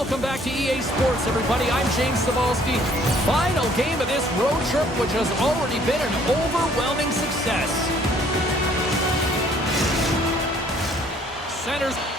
welcome back to EA Sports, everybody. I'm James Cebulski. Final game of this road trip, which has already been an overwhelming success. Centers.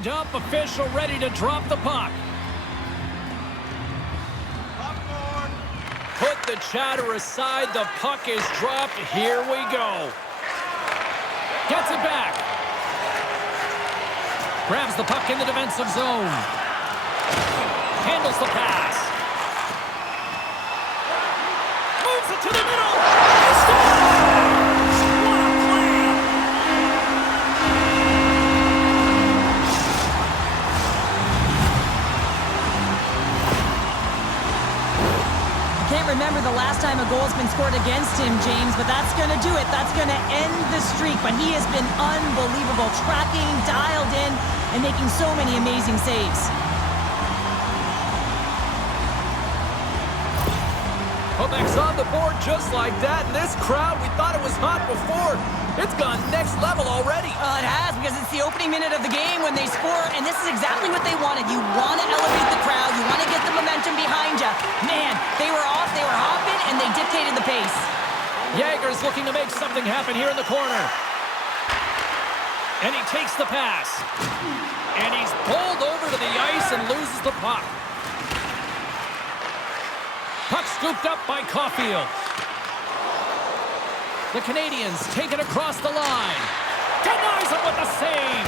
lined up, official ready to drop the puck. Put the chatter aside, the puck is dropped. Here we go. Gets it back. Grabs the puck in the defensive zone. Handles the pass. Moves it to the middle. He scores! What a play! I can't remember the last time a goal's been scored against him, James, but that's going to do it. That's going to end the streak. But he has been unbelievable, tracking, dialed in, and making so many amazing saves. Quebec's on the board just like that, and this crowd, we thought it was hot before. It's gone next level already. It has, because it's the opening minute of the game when they score, and this is exactly what they wanted. You want to elevate the crowd. You want to get the momentum behind you. Man, they were off, they were hopping, and they dictated the pace. Yager's looking to make something happen here in the corner. And he takes the pass. And he's pulled over to the ice and loses the puck. Puck scooped up by Caulfield. The Canadians take it across the line. Denies him with the save.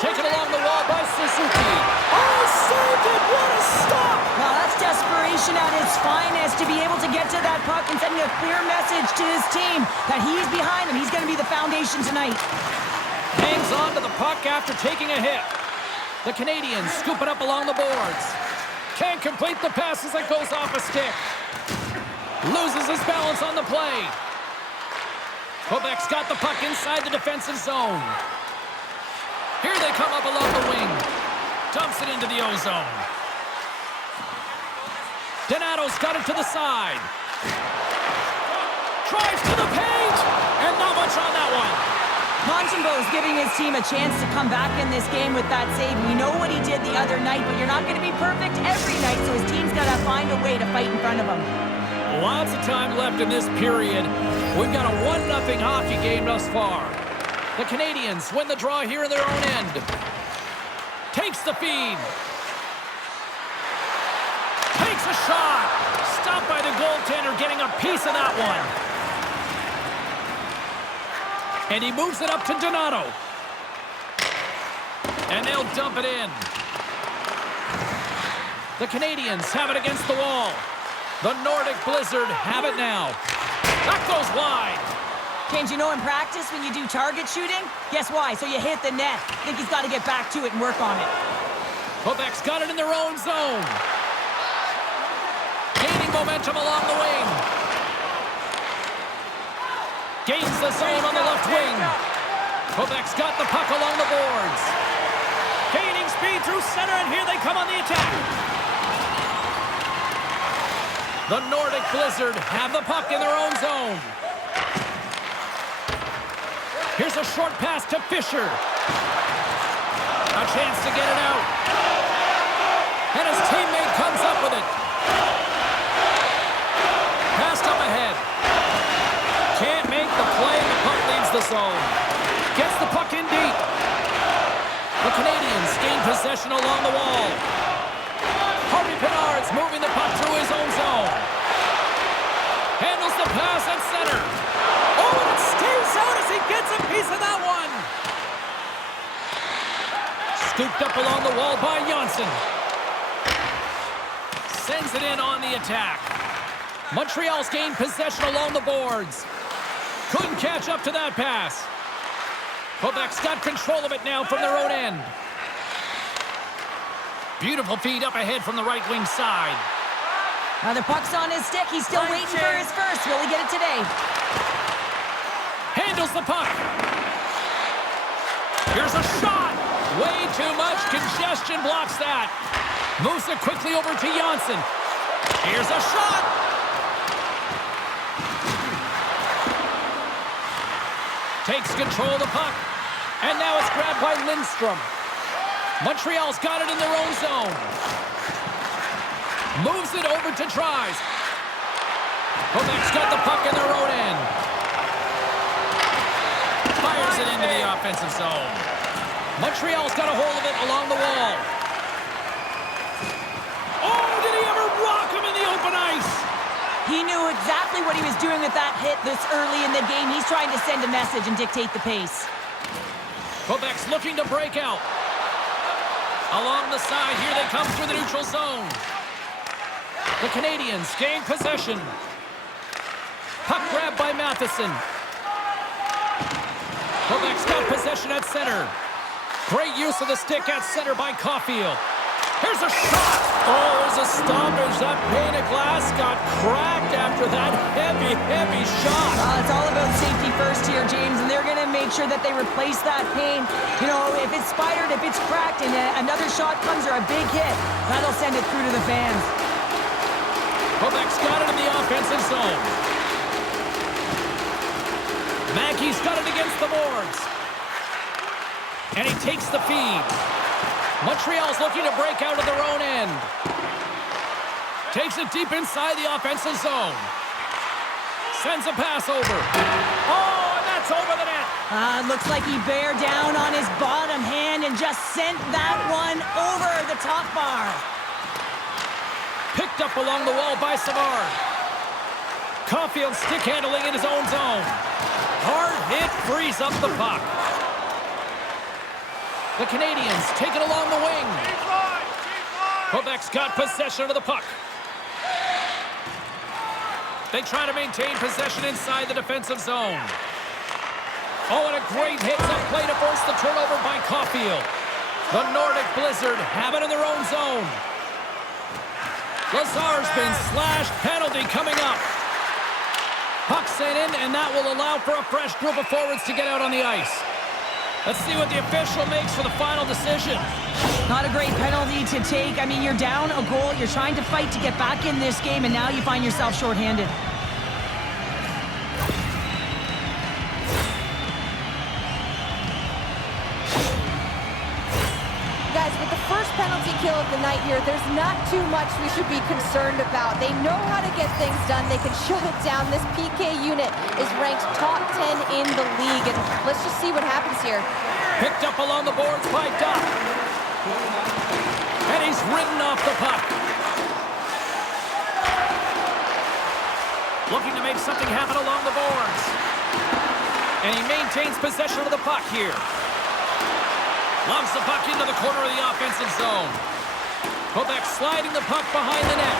Taken along the wall by Suzuki. Oh, saved it! What a stop! Well, that's desperation at its finest to be able to get to that puck and sending a clear message to his team that he's behind them. He's going to be the foundation tonight. Hangs on to the puck after taking a hit. The Canadians scoop it up along the boards. Can't complete the pass as it goes off a stick. Loses his balance on the play. Quebec's got the puck inside the defensive zone. Here they come up along the wing. Dumps it into the O-zone. Donato's got it to the side. Drives to the paint! And not much on that one. Montembeault's giving his team a chance to come back in this game with that save. We know what he did the other night, but you're not going to be perfect every night, so his team's got to find a way to fight in front of him. Lots of time left in this period. We've got a 1-0 hockey game thus far. The Canadians win the draw here in their own end. Takes the feed. Takes a shot. Stopped by the goaltender, getting a piece of that one. And he moves it up to Donato. And they'll dump it in. The Canadians have it against the wall. The Nordic Blizzard have it now. That goes wide. James, you know in practice when you do target shooting, guess why? So you hit the net. I think he's got to get back to it and work on it. Quebec's got it in their own zone. Gaining momentum along the wing. Gains the zone on the left wing. Quebec's got the puck along the boards. Gaining speed through center, and here they come on the attack. The Nordic Blizzard have the puck in their own zone. Here's a short pass to Fisher. A chance to get it out. And his teammate comes up with it. Passed up ahead. Can't make the play, the puck leaves the zone. Gets the puck in deep. The Canadians gain possession along the wall. Harvey Pinard's moving the puck through his own zone. Handles the pass at center. Oh, and it stays out as he gets a piece of that one. Scooped up along the wall by Janssen. Sends it in on the attack. Montreal's gained possession along the boards. Couldn't catch up to that pass. Quebec's got control of it now from their own end. Beautiful feed up ahead from the right wing side. Now the puck's on his stick. He's still waiting for his first. Will he get it today? Handles the puck. Here's a shot. Way too much congestion blocks that. Moves it quickly over to Janssen. Here's a shot. Takes control of the puck. And now it's grabbed by Lindstrom. Montreal's got it in their own zone. Moves it over to Tries. Quebec's got the puck in their own end. Fires it into the offensive zone. Montreal's got a hold of it along the wall. Oh, did he ever rock him in the open ice? He knew exactly what he was doing with that hit this early in the game. He's trying to send a message and dictate the pace. Quebec's looking to break out. Along the side, here they come through the neutral zone. The Canadians gain possession. Puck grab by Matheson. Quebec's got possession at center. Great use of the stick at center by Caulfield. Here's a shot. Oh, there's a stoppage. That pane of glass got cracked after that heavy, heavy shot. It's all about safety first here, James, and they're going to make sure that they replace that pane. You know, if it's spidered, if it's cracked, and another shot comes or a big hit, that'll send it through to the fans. Quebec's got it in the offensive zone. Mackey's got it against the boards. And he takes the feed. Montreal's looking to break out of their own end. Takes it deep inside the offensive zone. Sends a pass over. Oh, and that's over the net. Looks like he bare down on his bottom hand and just sent that one over the top bar. Picked up along the wall by Savard. Caulfield stick handling in his own zone. Hard hit frees up the puck. The Canadians take it along the wing. Quebec's got possession of the puck. They try to maintain possession inside the defensive zone. Oh, and a great hit up play to force the turnover by Caulfield. The Nordic Blizzard have it in their own zone. Lazar's been slashed. Penalty coming up. Puck sent in, and that will allow for a fresh group of forwards to get out on the ice. Let's see what the official makes for the final decision. Not a great penalty to take. I mean, you're down a goal. You're trying to fight to get back in this game, and now you find yourself shorthanded. Guys, with the first penalty kill of the night here, there's not too much we should be concerned about. They know how to get things done. They can shut it down. This PK unit is ranked top 10 in the league, and let's just see what happens here. Picked up along the boards by Duck. And he's ridden off the puck. Looking to make something happen along the boards. And he maintains possession of the puck here. Loves the puck into the corner of the offensive zone. Quebec sliding the puck behind the net.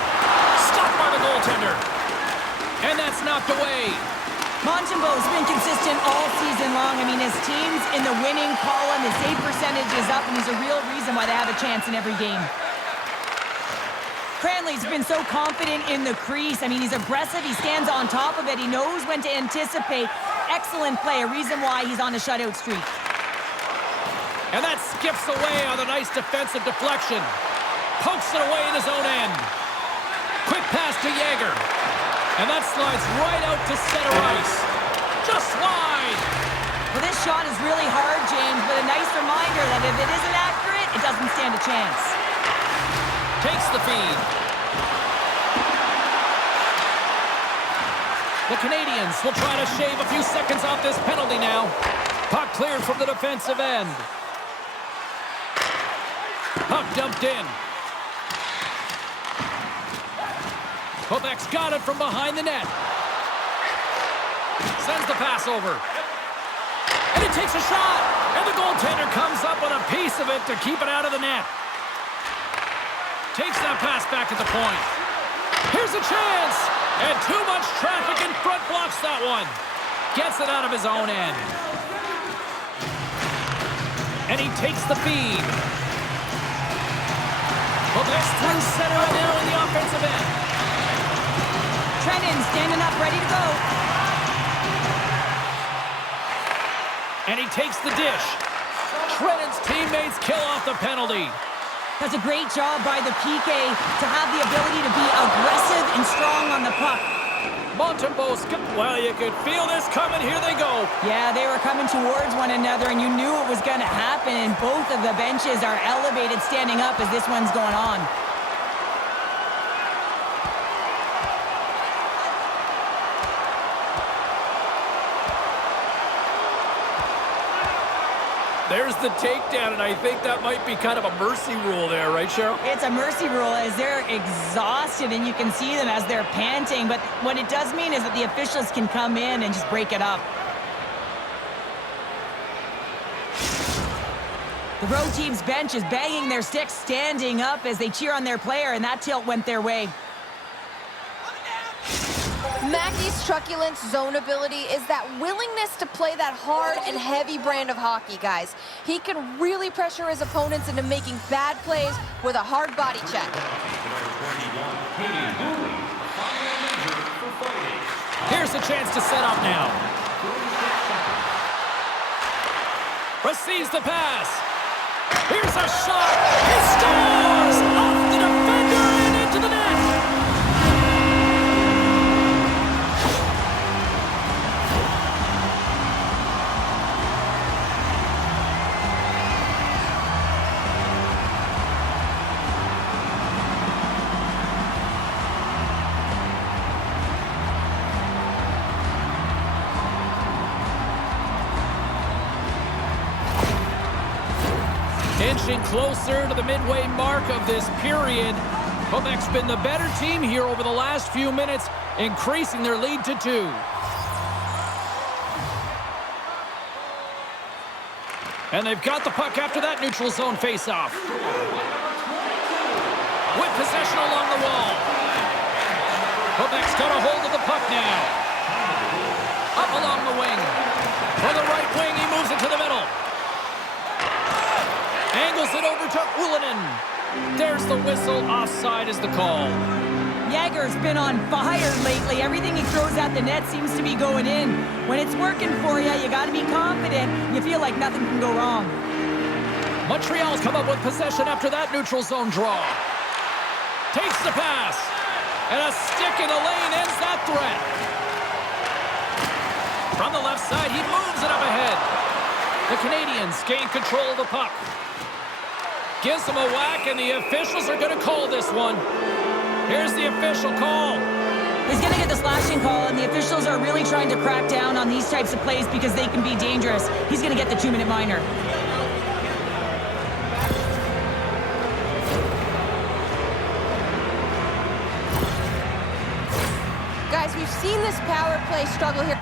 Stopped by the goaltender. And that's knocked away. Montembeau's been consistent all season long. I mean, his team's in the winning column. His save percentage is up, and he's a real reason why they have a chance in every game. Cranley's been so confident in the crease. I mean, he's aggressive. He stands on top of it. He knows when to anticipate. Excellent play, a reason why he's on a shutout streak. And that skips away on a nice defensive deflection. Pokes it away in his own end. Quick pass to Yager. And that slides right out to center ice. Just wide. Well, this shot is really hard, James, but a nice reminder that if it isn't accurate, it doesn't stand a chance. Takes the feed. The Canadians will try to shave a few seconds off this penalty now. Puck cleared from the defensive end. Puck dumped in. Quebec's got it from behind the net. Sends the pass over. And he takes a shot. And the goaltender comes up with a piece of it to keep it out of the net. Takes that pass back at the point. Here's a chance. And too much traffic in front blocks that one. Gets it out of his own end. And he takes the feed. Quebec's through center and now in the offensive end. Trennan standing up, ready to go. And he takes the dish. Trennan's teammates kill off the penalty. That's a great job by the PK to have the ability to be aggressive and strong on the puck. Montembeau, well, you could feel this coming. Here they go. Yeah, they were coming towards one another, and you knew it was going to happen, and both of the benches are elevated, standing up as this one's going on. There's the takedown, and I think that might be kind of a mercy rule there, right, Cheryl? It's a mercy rule as they're exhausted, and you can see them as they're panting. But what it does mean is that the officials can come in and just break it up. The road team's bench is banging their sticks, standing up as they cheer on their player, and that tilt went their way. Mackey's truculent zone ability is that willingness to play that hard and heavy brand of hockey, guys. He can really pressure his opponents into making bad plays with a hard body check. Here's a chance to set up now. Receives the pass. Here's a shot. He scores! Off the defender and into the net. Inching closer to the midway mark of this period. Quebec's been the better team here over the last few minutes, increasing their lead to 2. And they've got the puck after that neutral zone faceoff. With possession along the wall. Quebec's got a hold of the puck now. Up along the wing. For the right wing, he moves it to the middle. Angles it over to Ullinen. There's the whistle. Offside is the call. Yager's been on fire lately. Everything he throws at the net seems to be going in. When it's working for you, you got to be confident. You feel like nothing can go wrong. Montreal's come up with possession after that neutral zone draw. Takes the pass. And a stick in the lane ends that threat. From the left side, he moves it up ahead. The Canadians gain control of the puck. Gives them a whack, and the officials are going to call this one. Here's the official call. He's going to get the slashing call, and the officials are really trying to crack down on these types of plays because they can be dangerous. He's going to get the 2-minute minor. Guys, we've seen this power play struggle here.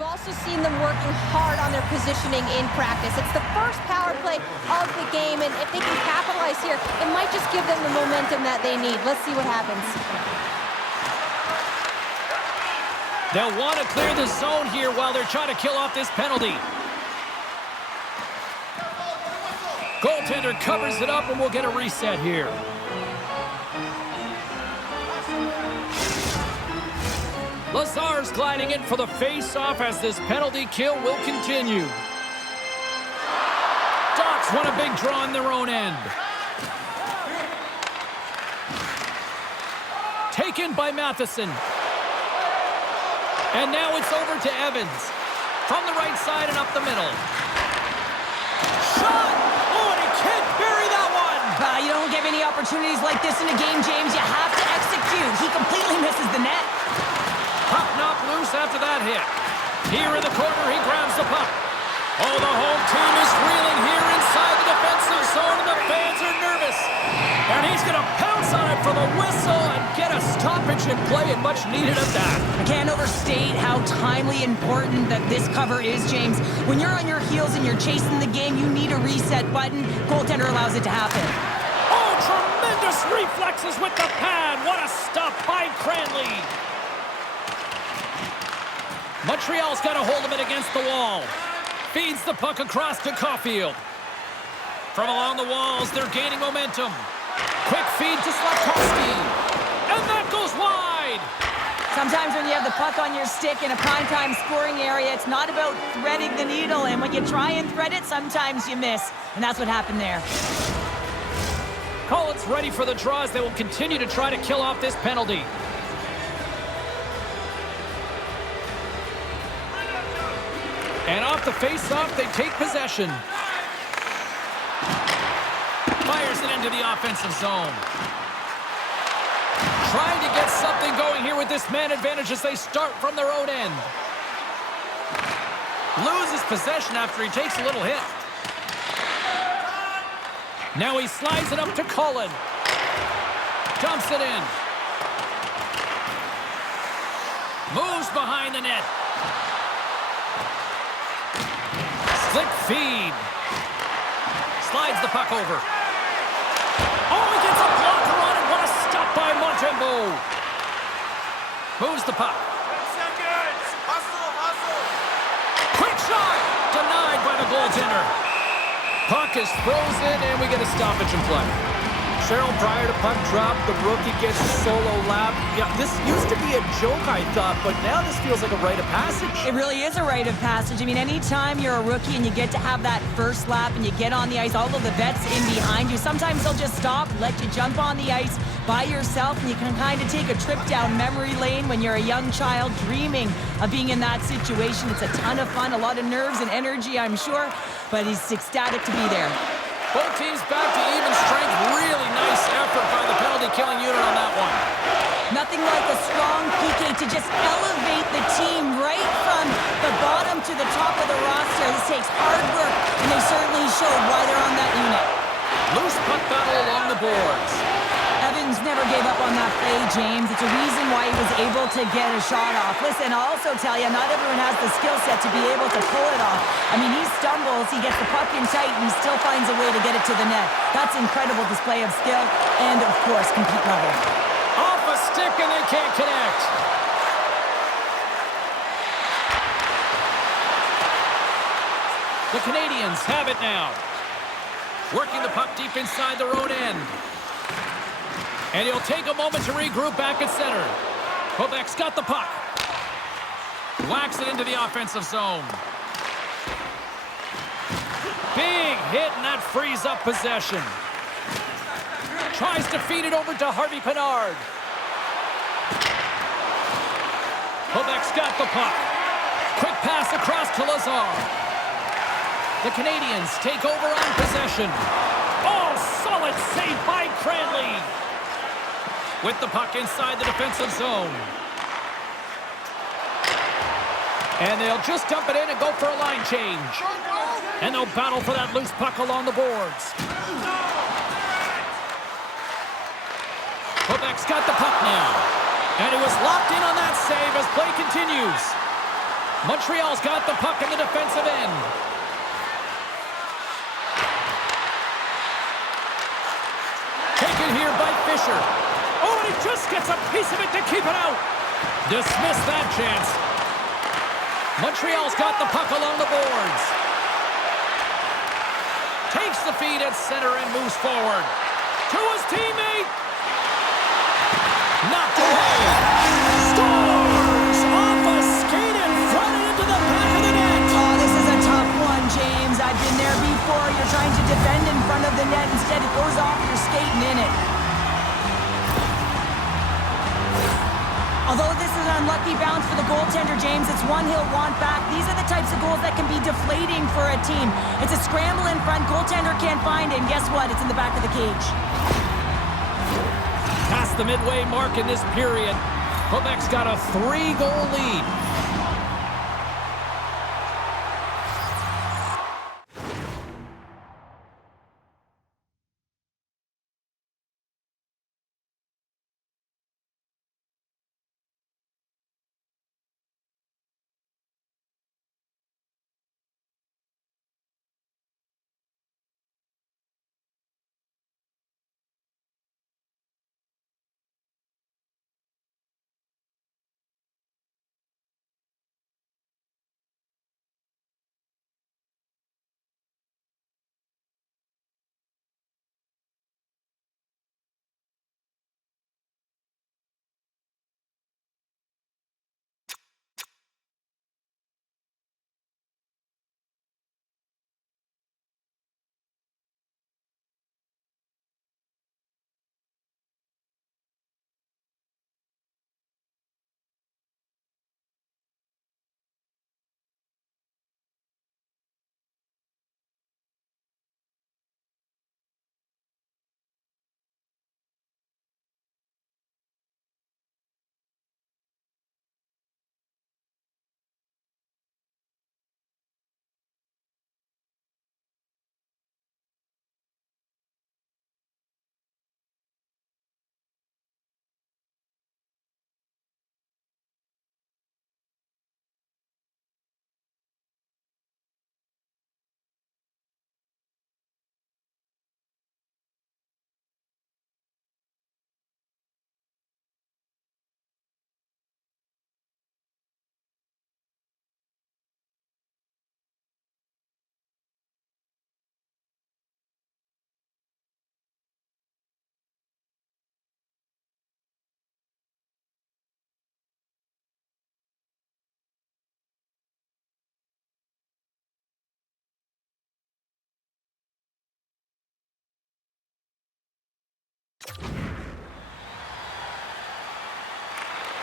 we've also seen them working hard on their positioning in practice. It's the first power play of the game, and if they can capitalize here, it might just give them the momentum that they need. Let's see what happens. They'll want to clear the zone here while they're trying to kill off this penalty. Goaltender covers it up, and we'll get a reset here. Lazar's gliding in for the face-off as this penalty kill will continue. Ducks want a big draw in their own end. Taken by Matheson. And now it's over to Evans. From the right side and up the middle. Shot! Oh, and he can't bury that one! You don't get many opportunities like this in a game, James. You have to execute. He completely misses the net. Puck knocked loose after that hit. Here in the corner, he grabs the puck. Oh, the home team is reeling here inside the defensive zone, and the fans are nervous. And he's going to pounce on it for the whistle and get a stoppage in play, and much needed at that. I can't overstate how timely important that this cover is, James. When you're on your heels and you're chasing the game, you need a reset button. Goaltender allows it to happen. Oh, tremendous reflexes with the pad. What a stop by Cranley. Montreal's got a hold of it against the wall. Feeds the puck across to Caulfield. From along the walls, they're gaining momentum. Quick feed to Slafkovsky. And that goes wide. Sometimes when you have the puck on your stick in a primetime scoring area, it's not about threading the needle. And when you try and thread it, sometimes you miss. And that's what happened there. Collins ready for the draws. They will continue to try to kill off this penalty. And off the face-off, they take possession. Fires it into the offensive zone. Trying to get something going here with this man advantage as they start from their own end. Loses possession after he takes a little hit. Now he slides it up to Cullen. Dumps it in. Moves behind the net. Slick feed. Slides the puck over. Oh, he gets a blocker on it. What a stop by Montembeault. Moves the puck. 10 seconds. Hustle. Quick shot. Denied by the goaltender. Puck is frozen, and we get a stoppage in play. Cheryl, prior to puck drop, the rookie gets a solo lap. Yeah, this used to be a joke, I thought, but now this feels like a rite of passage. It really is a rite of passage. I mean, anytime you're a rookie and you get to have that first lap and you get on the ice, all of the vets in behind you, sometimes they'll just stop, let you jump on the ice by yourself, and you can kind of take a trip down memory lane when you're a young child dreaming of being in that situation. It's a ton of fun, a lot of nerves and energy, I'm sure, but he's ecstatic to be there. Both teams back to even strength. Really nice effort by the penalty-killing unit on that one. Nothing like a strong PK to just elevate the team right from the bottom to the top of the roster. This takes hard work, and they certainly showed why they're on that unit. Loose puck battle along the boards. Evans never gave up on that play, James. It's a reason why he was able to get a shot off. Listen, I'll also tell you, not everyone has the skill set to be able to pull it off. I mean, he stumbles, he gets the puck in tight, and he still finds a way to get it to the net. That's incredible display of skill and, of course, compete level. Off a stick, and they can't connect. The Canadians have it now. Working the puck deep inside their own end. And he'll take a moment to regroup back at center. Quebec's got the puck. Whacks it into the offensive zone. Big hit, and that frees up possession. Tries to feed it over to Harvey Pinard. Quebec's got the puck. Quick pass across to Lazar. The Canadians take over on possession. Oh, solid save by Cranley. With the puck inside the defensive zone. And they'll just dump it in and go for a line change. And they'll battle for that loose puck along the boards. Quebec's got the puck now. And he was locked in on that save as play continues. Montreal's got the puck in the defensive end. Taken here by Fisher. Oh, and he just gets a piece of it to keep it out. Dismiss that chance. Montreal's got the puck along the boards. Takes the feed at center and moves forward. To his teammate. Knocked away. Scores! Off a skate and front into the back of the net. Oh, this is a tough one, James. I've been there before. You're trying to defend in front of the net. Instead, it goes off. You're skating in it. Although this is an unlucky bounce for the goaltender, James, it's one he'll want back. These are the types of goals that can be deflating for a team. It's a scramble in front. Goaltender can't find it, and guess what? It's in the back of the cage. Past the midway mark in this period. Quebec's got a 3-goal lead.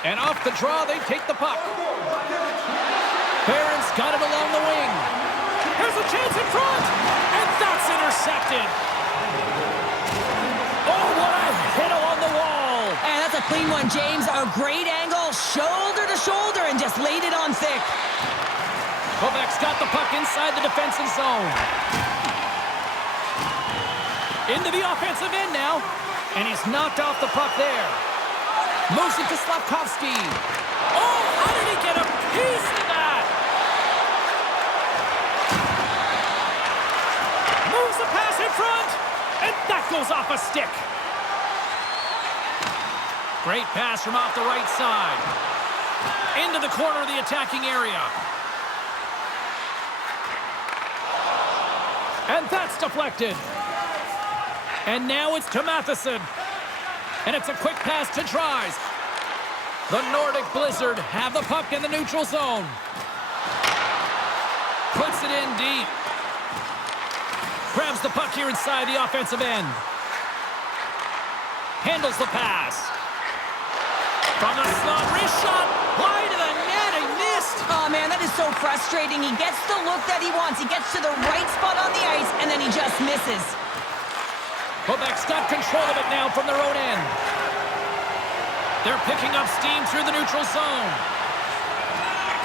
And off the draw, they take the puck. Barron's got it along the wing. Here's a chance in front, and that's intercepted. Oh, what a hit along the wall. And that's a clean one, James. A great angle, shoulder to shoulder, and just laid it on thick. Quebec's got the puck inside the defensive zone. Into the offensive end now, and he's knocked off the puck there. Moves it to Slavkovsky. Oh, how did he get a piece of that? Moves the pass in front, and that goes off a stick. Great pass from off the right side. Into the corner of the attacking area. And that's deflected. And now it's to Matheson. And it's a quick pass to Tries. The Nordic Blizzard have the puck in the neutral zone. Puts it in deep. Grabs the puck here inside the offensive end. Handles the pass. From the slot, wrist shot, wide of the net, he missed. Oh, man, that is so frustrating. He gets the look that he wants. He gets to the right spot on the ice, and then he just misses. Quebec's got control of it now from their own end. They're picking up steam through the neutral zone.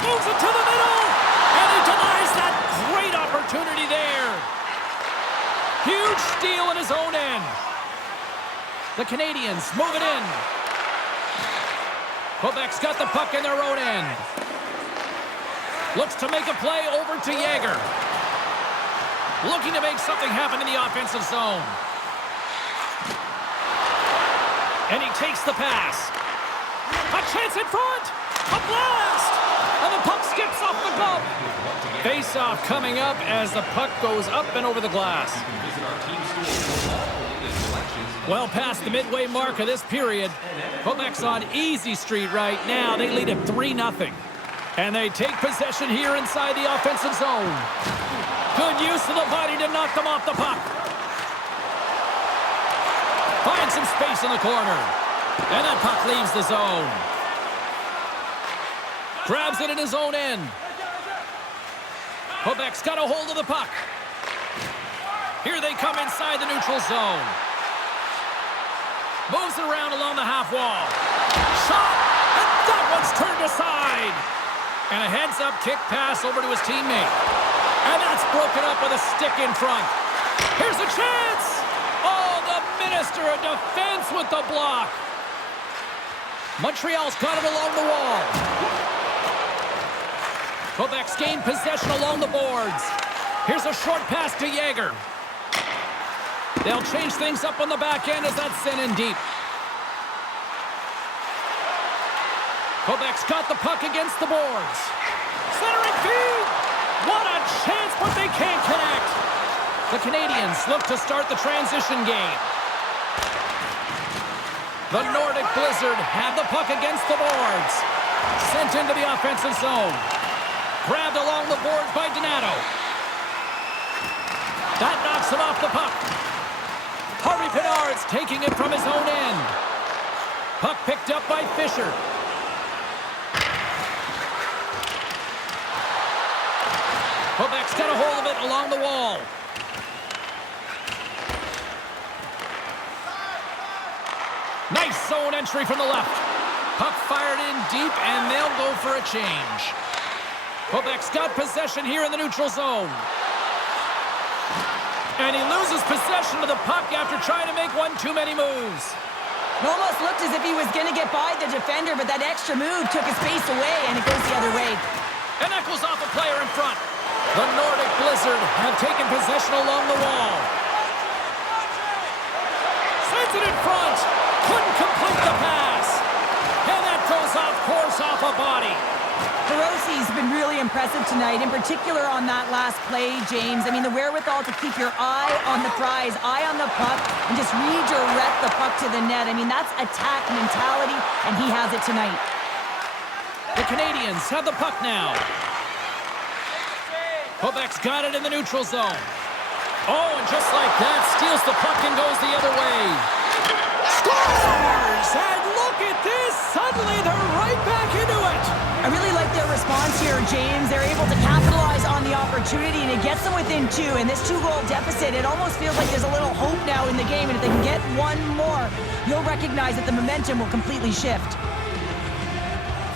Moves it to the middle, and he denies that great opportunity there. Huge steal in his own end. The Canadians move it in. Quebec's got the puck in their own end. Looks to make a play over to Jaeger. Looking to make something happen in the offensive zone. And he takes the pass. A chance in front. A blast. And the puck skips off the glove. Face-off coming up as the puck goes up and over the glass. Well past the midway mark of this period. Quebec's on easy street right now. They lead it 3-0. And they take possession here inside the offensive zone. Good use of the body to knock them off the puck. Finds some space in the corner. And that puck leaves the zone. Grabs it in his own end. Quebec's got a hold of the puck. Here they come inside the neutral zone. Moves it around along the half wall. Shot! And that one's turned aside. And a heads-up kick pass over to his teammate. And that's broken up with a stick in front. Here's a chance! Oh, the Minister of Defense with the block. Montreal's got it along the wall. Quebec's gained possession along the boards. Here's a short pass to Jaeger. They'll change things up on the back end as that's sent in deep. Quebec's got the puck against the boards. Centering feed! What a chance, but they can't connect. The Canadians look to start the transition game. The Nordic Blizzard have the puck against the boards. Sent into the offensive zone. Grabbed along the boards by Donato. That knocks him off the puck. Harvey Pinard's taking it from his own end. Puck picked up by Fisher. Quebec's got a hold of it along the wall. Nice zone entry from the left. Puck fired in deep, and they'll go for a change. Quebec's got possession here in the neutral zone. And he loses possession of the puck after trying to make one too many moves. It almost looked as if he was going to get by the defender, but that extra move took his pace away, and it goes the other way. And that goes off a player in front. The Nordic Blizzard have taken possession along the wall. Sends it in front. Couldn't complete the pass. And that goes off course off a body. Hiroshi's been really impressive tonight, in particular on that last play, James. I mean, the wherewithal to keep your eye on the prize, eye on the puck, and just redirect the puck to the net. I mean, that's attack mentality, and he has it tonight. The Canadians have the puck now. Quebec's got it in the neutral zone. Oh, and just like that, steals the puck and goes the other way. Scores! And look at this! Suddenly they're right back into it! I really like their response here, James. They're able to capitalize on the opportunity, and it gets them within two. And this two-goal deficit, it almost feels like there's a little hope now in the game. And if they can get one more, you'll recognize that the momentum will completely shift.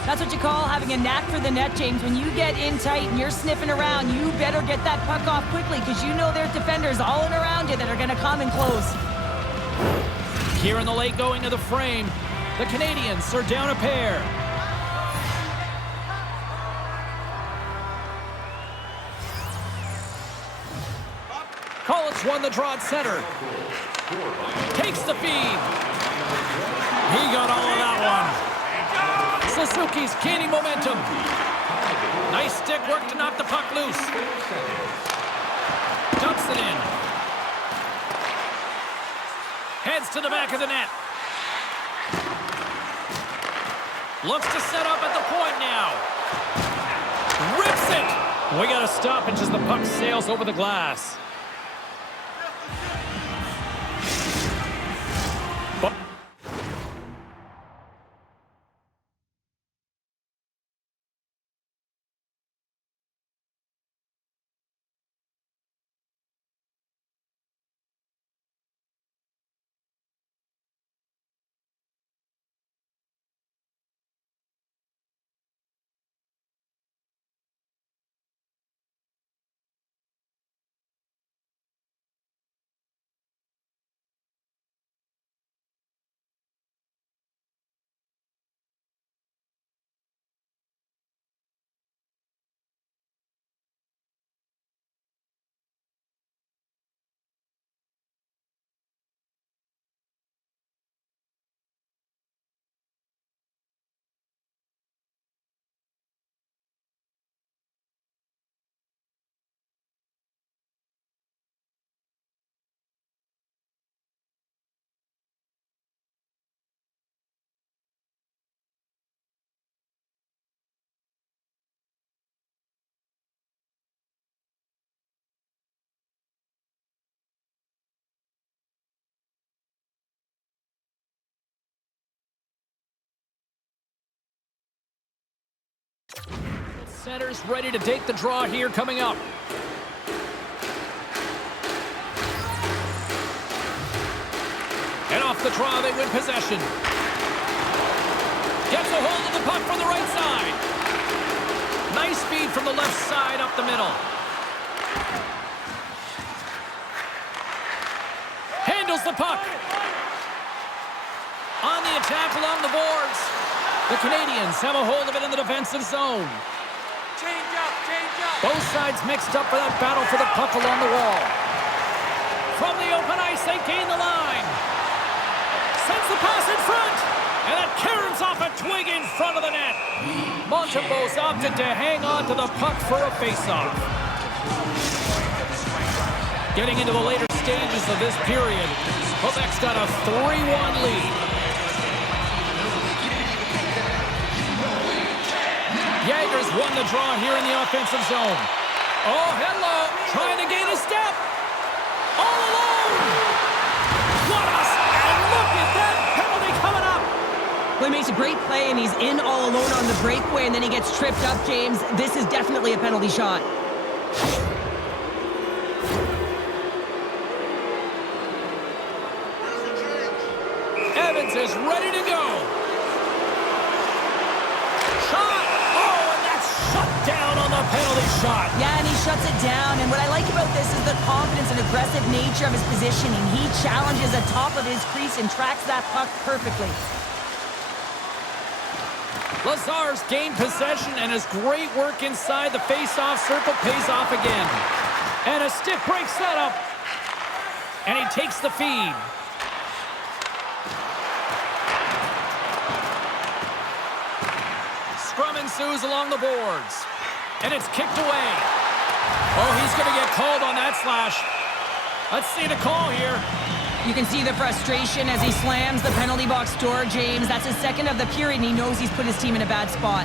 That's what you call having a knack for the net, James. When you get in tight and you're sniffing around, you better get that puck off quickly because you know there's defenders all in around you that are going to come and close. Here in the late going to the frame, the Canadians are down a pair. Collins won the draw at center. Takes the feed. He got all of that one. Suzuki's gaining momentum. Nice stick work to knock the puck loose. Dumps it in. Heads to the back of the net. Looks to set up at the point now. Rips it. We got to stop it as the puck sails over the glass. centers ready to take the draw here coming up. And off the draw, they win possession. Gets a hold of the puck from the right side. Nice feed from the left side up the middle. Handles the puck. On the attack along the boards. The Canadians have a hold of it in the defensive zone. Change up, change up. Both sides mixed up for that battle for the puck along the wall. From the open ice, they gain the line. Sends the pass in front. And it caroms off a twig in front of the net. Montembeault's opted to hang on to the puck for a faceoff. Getting into the later stages of this period, Quebec's got a 3-1 lead. Jager's won the draw here in the offensive zone. Oh, hello. Trying to gain a step. All alone. What a... And look at that penalty coming up. Well, he makes a great play, and he's in all alone on the breakaway, and then he gets tripped up, James. This is definitely a penalty shot. Evans is ready to go. Shot. Oh, and that's shut down on the penalty shot. Yeah, and he shuts it down. And what I like about this is the confidence and aggressive nature of his positioning. He challenges the top of his crease and tracks that puck perfectly. Lazar's gained possession, and his great work inside the face-off circle pays off again. And a stiff breaks that up. And he takes the feed. Scrum ensues along the boards. And it's kicked away. Oh, he's going to get called on that slash. Let's see the call here. You can see the frustration as he slams the penalty box door, James. That's his second of the period, and he knows he's put his team in a bad spot.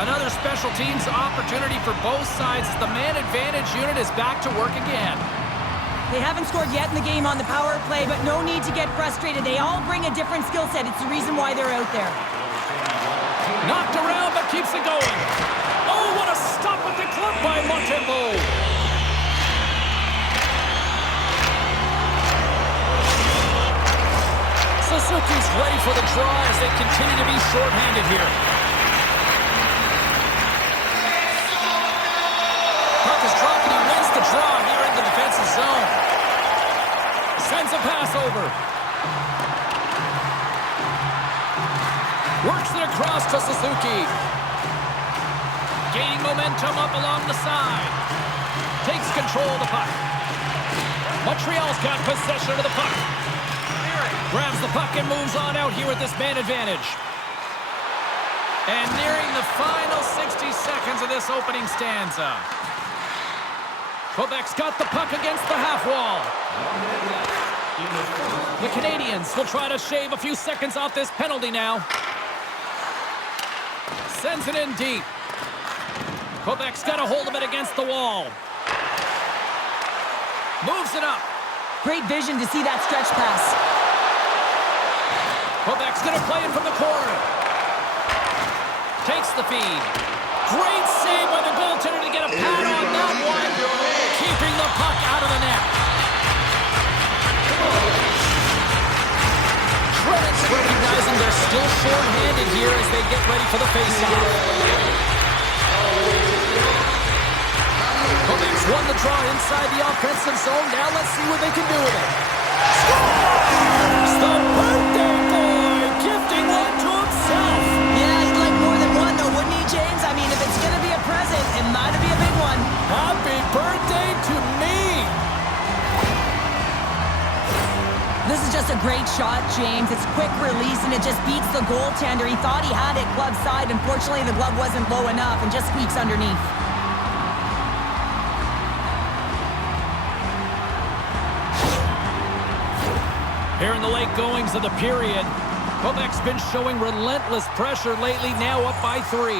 Another special teams opportunity for both sides. The man advantage unit is back to work again. They haven't scored yet in the game on the power play, but no need to get frustrated. They all bring a different skill set. It's the reason why they're out there. Knocked around, but keeps it going. Oh, what a stop with the club by Montembeault. Suzuki's ready for the draw as they continue to be shorthanded here. Puck is dropped and he wins the draw here in the defensive zone. Sends a pass over. Works it across to Suzuki. Gaining momentum up along the side. Takes control of the puck. Montreal's got possession of the puck. Grabs the puck and moves on out here with this man advantage. And nearing the final 60 seconds of this opening stanza. Quebec's got the puck against the half wall. The Canadians will try to shave a few seconds off this penalty now. Sends it in deep. Quebec's got a hold of it against the wall. Moves it up. Great vision to see that stretch pass. Quebec's going to play it from the corner. Takes the feed. Great save by the goaltender to get a pad on that one. Keeping the puck out of the net. Credits recognizing they're still short-handed here as they get ready for the face-off. Quebec's won the draw inside the offensive zone. Now let's see what they can do with it. Scores! The birthday boy gifting one to himself. Yeah, he'd like more than one, though, wouldn't he, James? I mean, if it's going to be a present, it might be a big one. Happy birthday to me. This is just a great shot, James. It's quick release, and it just beats the goaltender. He thought he had it glove side. Unfortunately, the glove wasn't low enough and just squeaks underneath. Here in the late goings of the period, Quebec's been showing relentless pressure lately, now up by 3.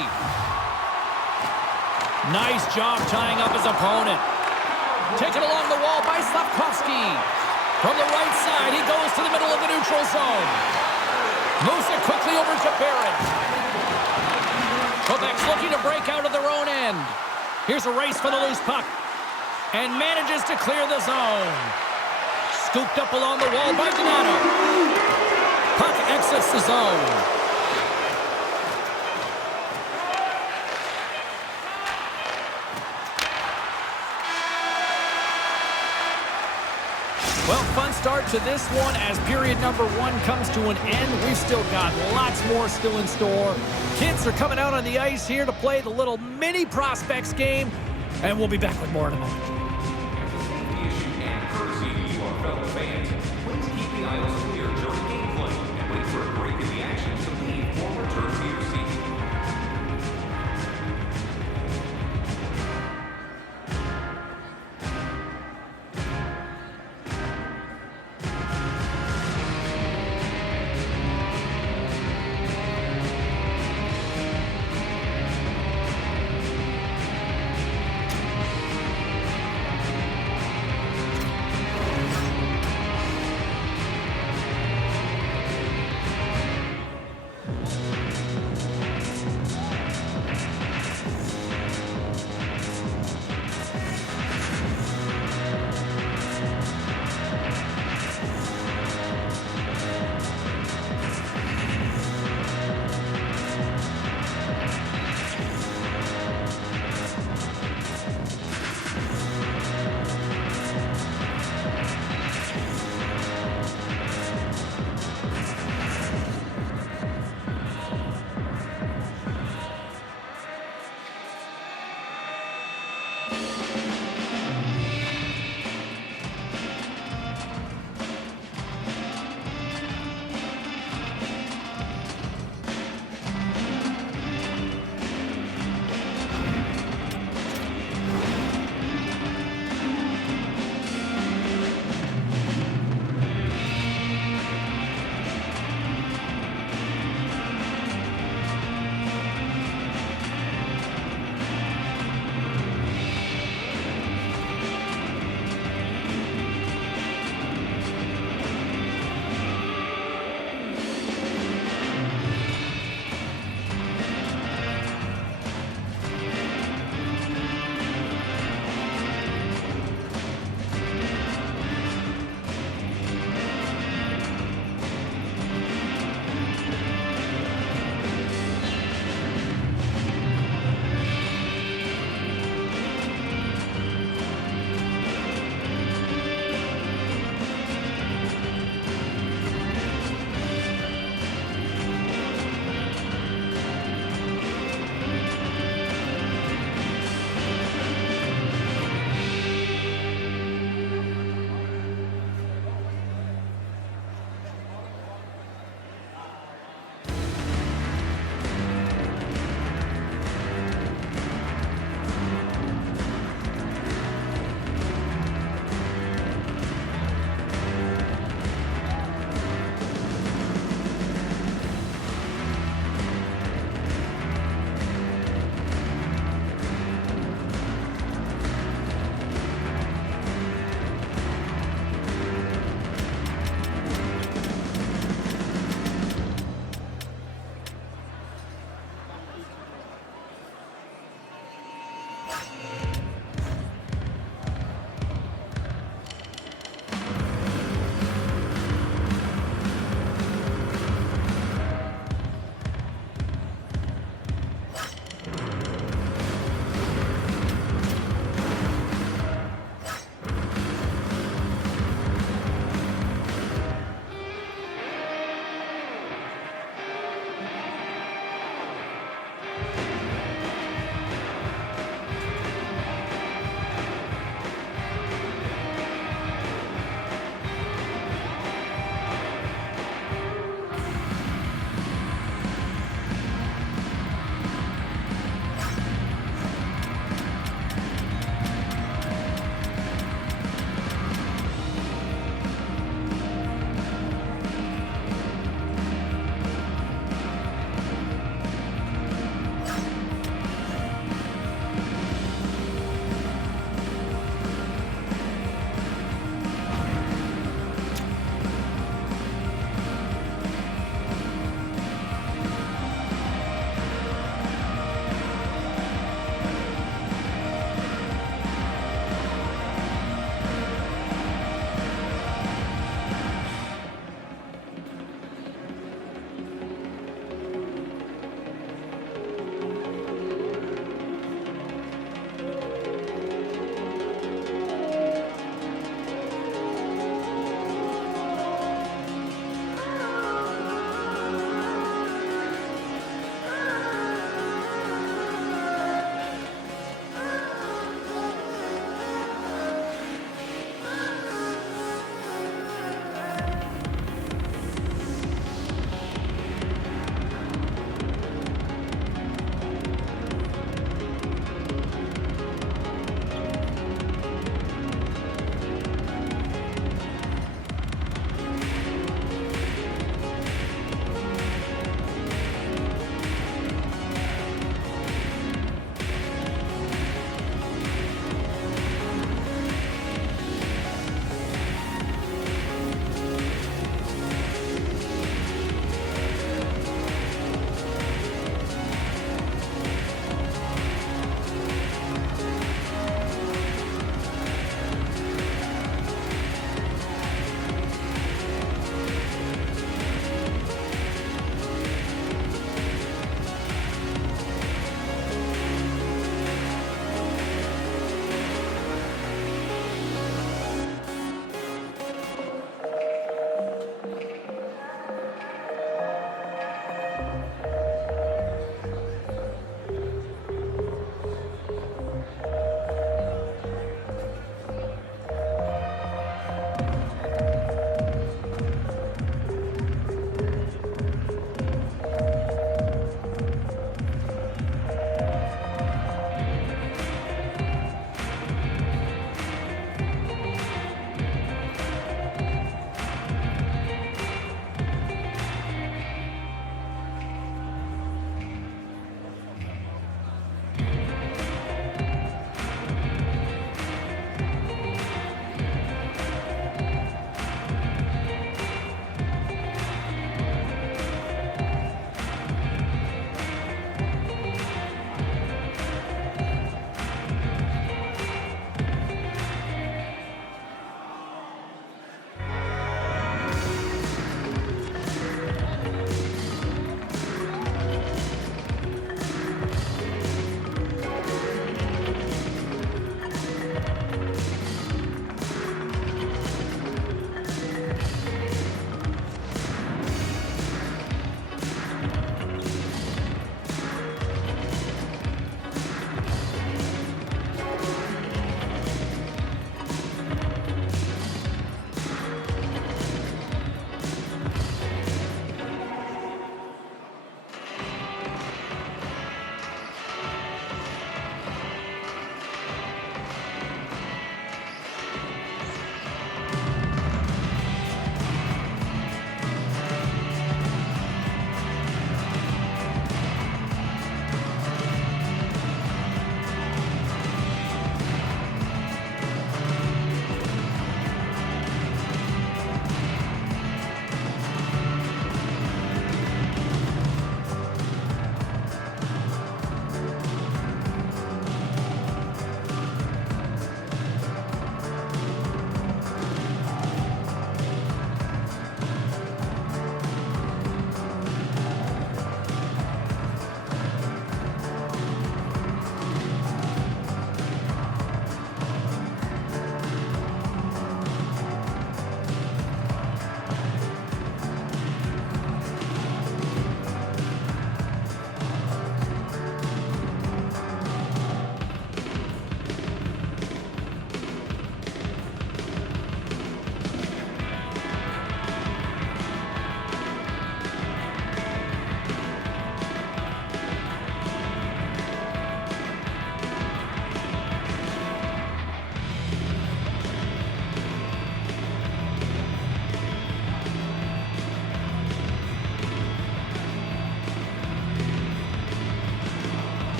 Nice job tying up his opponent. Taken along the wall by Slafkovsky. From the right side, he goes to the middle of the neutral zone. Moves it quickly over to Barrett. Quebec's looking to break out of their own end. Here's a race for the loose puck. And manages to clear the zone. Scooped up along the wall by Donato. Puck exits the zone. Well, fun start to this one as period number 1 comes to an end. We've still got lots more still in store. Kids are coming out on the ice here to play the little mini prospects game, and we'll be back with more in a moment. And courtesy to you, our fellow fans, please keep the aisles clear during gameplay and wait for a break in the action to leave or return to your seat.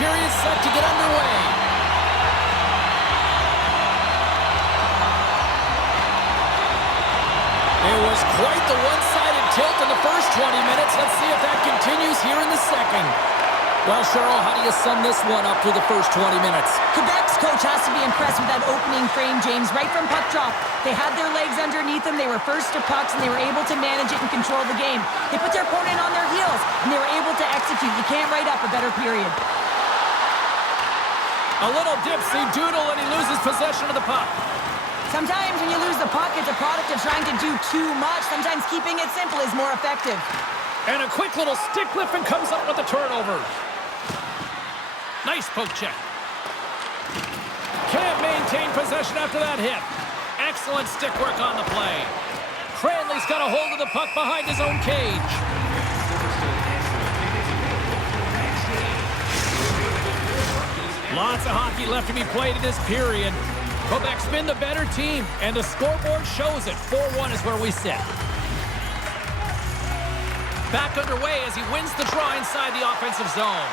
period set to get underway. It was quite the one-sided tilt in the first 20 minutes. Let's see if that continues here in the second. Well, Cheryl, how do you sum this one up through the first 20 minutes? Quebec's coach has to be impressed with that opening frame, James, right from puck drop. They had their legs underneath them. They were first to pucks, and they were able to manage it and control the game. They put their opponent on their heels, and they were able to execute. You can't write up a better period. A little dipsy doodle, and he loses possession of the puck. Sometimes when you lose the puck, it's a product of trying to do too much. Sometimes keeping it simple is more effective. And a quick little stick lift and comes up with the turnover. Nice poke check. Can't maintain possession after that hit. Excellent stick work on the play. Cranley's got a hold of the puck behind his own cage. Lots of hockey left to be played in this period. Quebec's been the better team, and the scoreboard shows it. 4-1 is where we sit. Back underway as he wins the draw inside the offensive zone.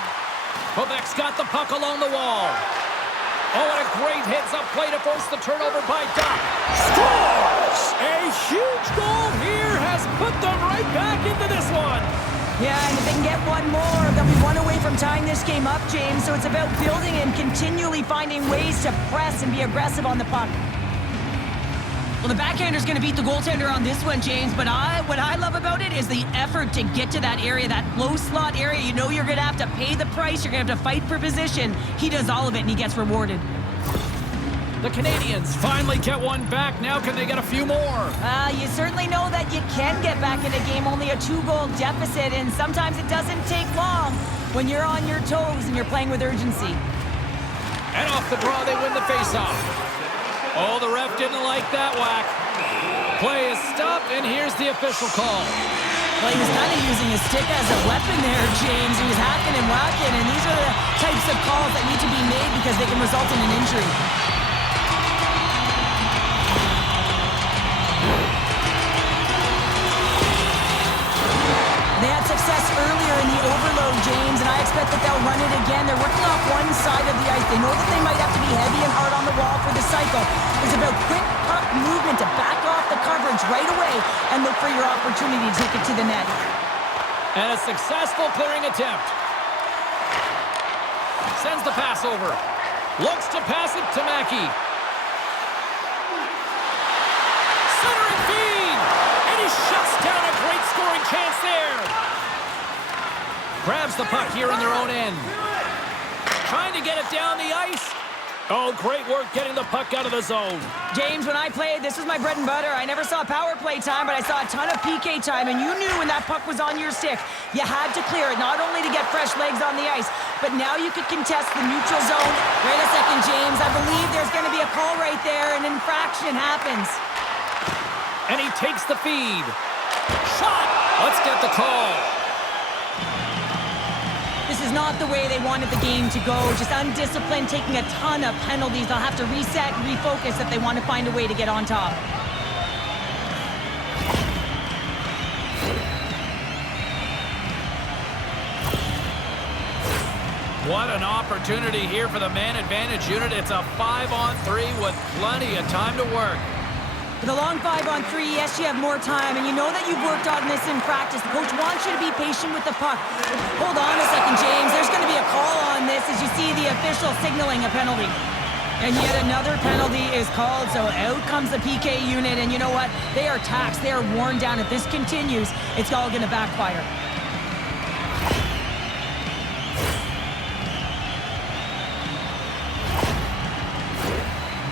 Quebec's got the puck along the wall. Oh, and a great heads-up play to force the turnover by Duck. Scores! A huge goal here has put them right back into this one. Yeah, and if they can get one more, they'll be one away from tying this game up, James. So it's about building and continually finding ways to press and be aggressive on the puck. Well, the backhander's going to beat the goaltender on this one, James, but what I love about it is the effort to get to that area, that low slot area. You know you're going to have to pay the price. You're going to have to fight for position. He does all of it, and he gets rewarded. The Canadians finally get one back. Now can they get a few more? You certainly know that you can get back in a game, only a 2-goal deficit, and sometimes it doesn't take long when you're on your toes and you're playing with urgency. And off the draw, they win the faceoff. Oh, the ref didn't like that whack. Play is stopped, and here's the official call. Well, he was kind of using his stick as a weapon there, James. He was hacking and whacking, and these are the types of calls that need to be made because they can result in an injury. They had success earlier in the overload, James, and I expect that they'll run it again. They're working off one side of the ice. They know that they might have to be heavy and hard on the wall for the cycle. It's about quick puck movement to back off the coverage right away and look for your opportunity to take it to the net. And a successful clearing attempt. Sends the pass over. Looks to pass it to Mackey. Centering feed! And he shuts down a great scoring chance there. Grabs the puck here on their own end. Trying to get it down the ice. Oh, great work getting the puck out of the zone. James, when I played, this was my bread and butter. I never saw power play time, but I saw a ton of PK time, and you knew when that puck was on your stick, you had to clear it, not only to get fresh legs on the ice, but now you could contest the neutral zone. Wait a second, James. I believe there's going to be a call right there. An infraction happens. And he takes the feed. Shot! Let's get the call. This is not the way they wanted the game to go. Just undisciplined, taking a ton of penalties. They'll have to reset and refocus if they want to find a way to get on top. What an opportunity here for the man advantage unit. It's a 5-on-3 with plenty of time to work. With a long 5-on-3, yes, you have more time, and you know that you've worked on this in practice. The coach wants you to be patient with the puck. Hold on a second, James. There's going to be a call on this as you see the official signaling a penalty. And yet another penalty is called, so out comes the PK unit, and you know what? They are taxed. They are worn down. If this continues, it's all going to backfire.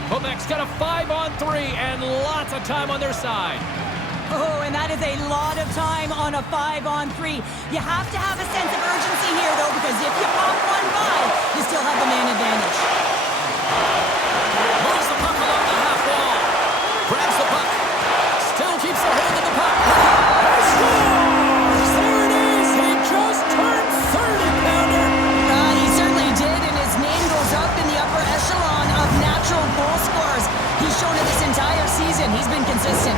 Quebec's got a 5-on-3 and lots of time on their side. Oh, and that is a lot of time on a 5-on-3. You have to have a sense of urgency here, though, because if you pop one by, you still have the man advantage. Moves the puck along the half wall. Grabs the puck. Still keeps the hold of the puck. Scores! There it is! He just turned 30-pounder. He certainly did, and his name goes up in the upper echelon of natural goal scorers. He's shown it this entire season. He's been consistent.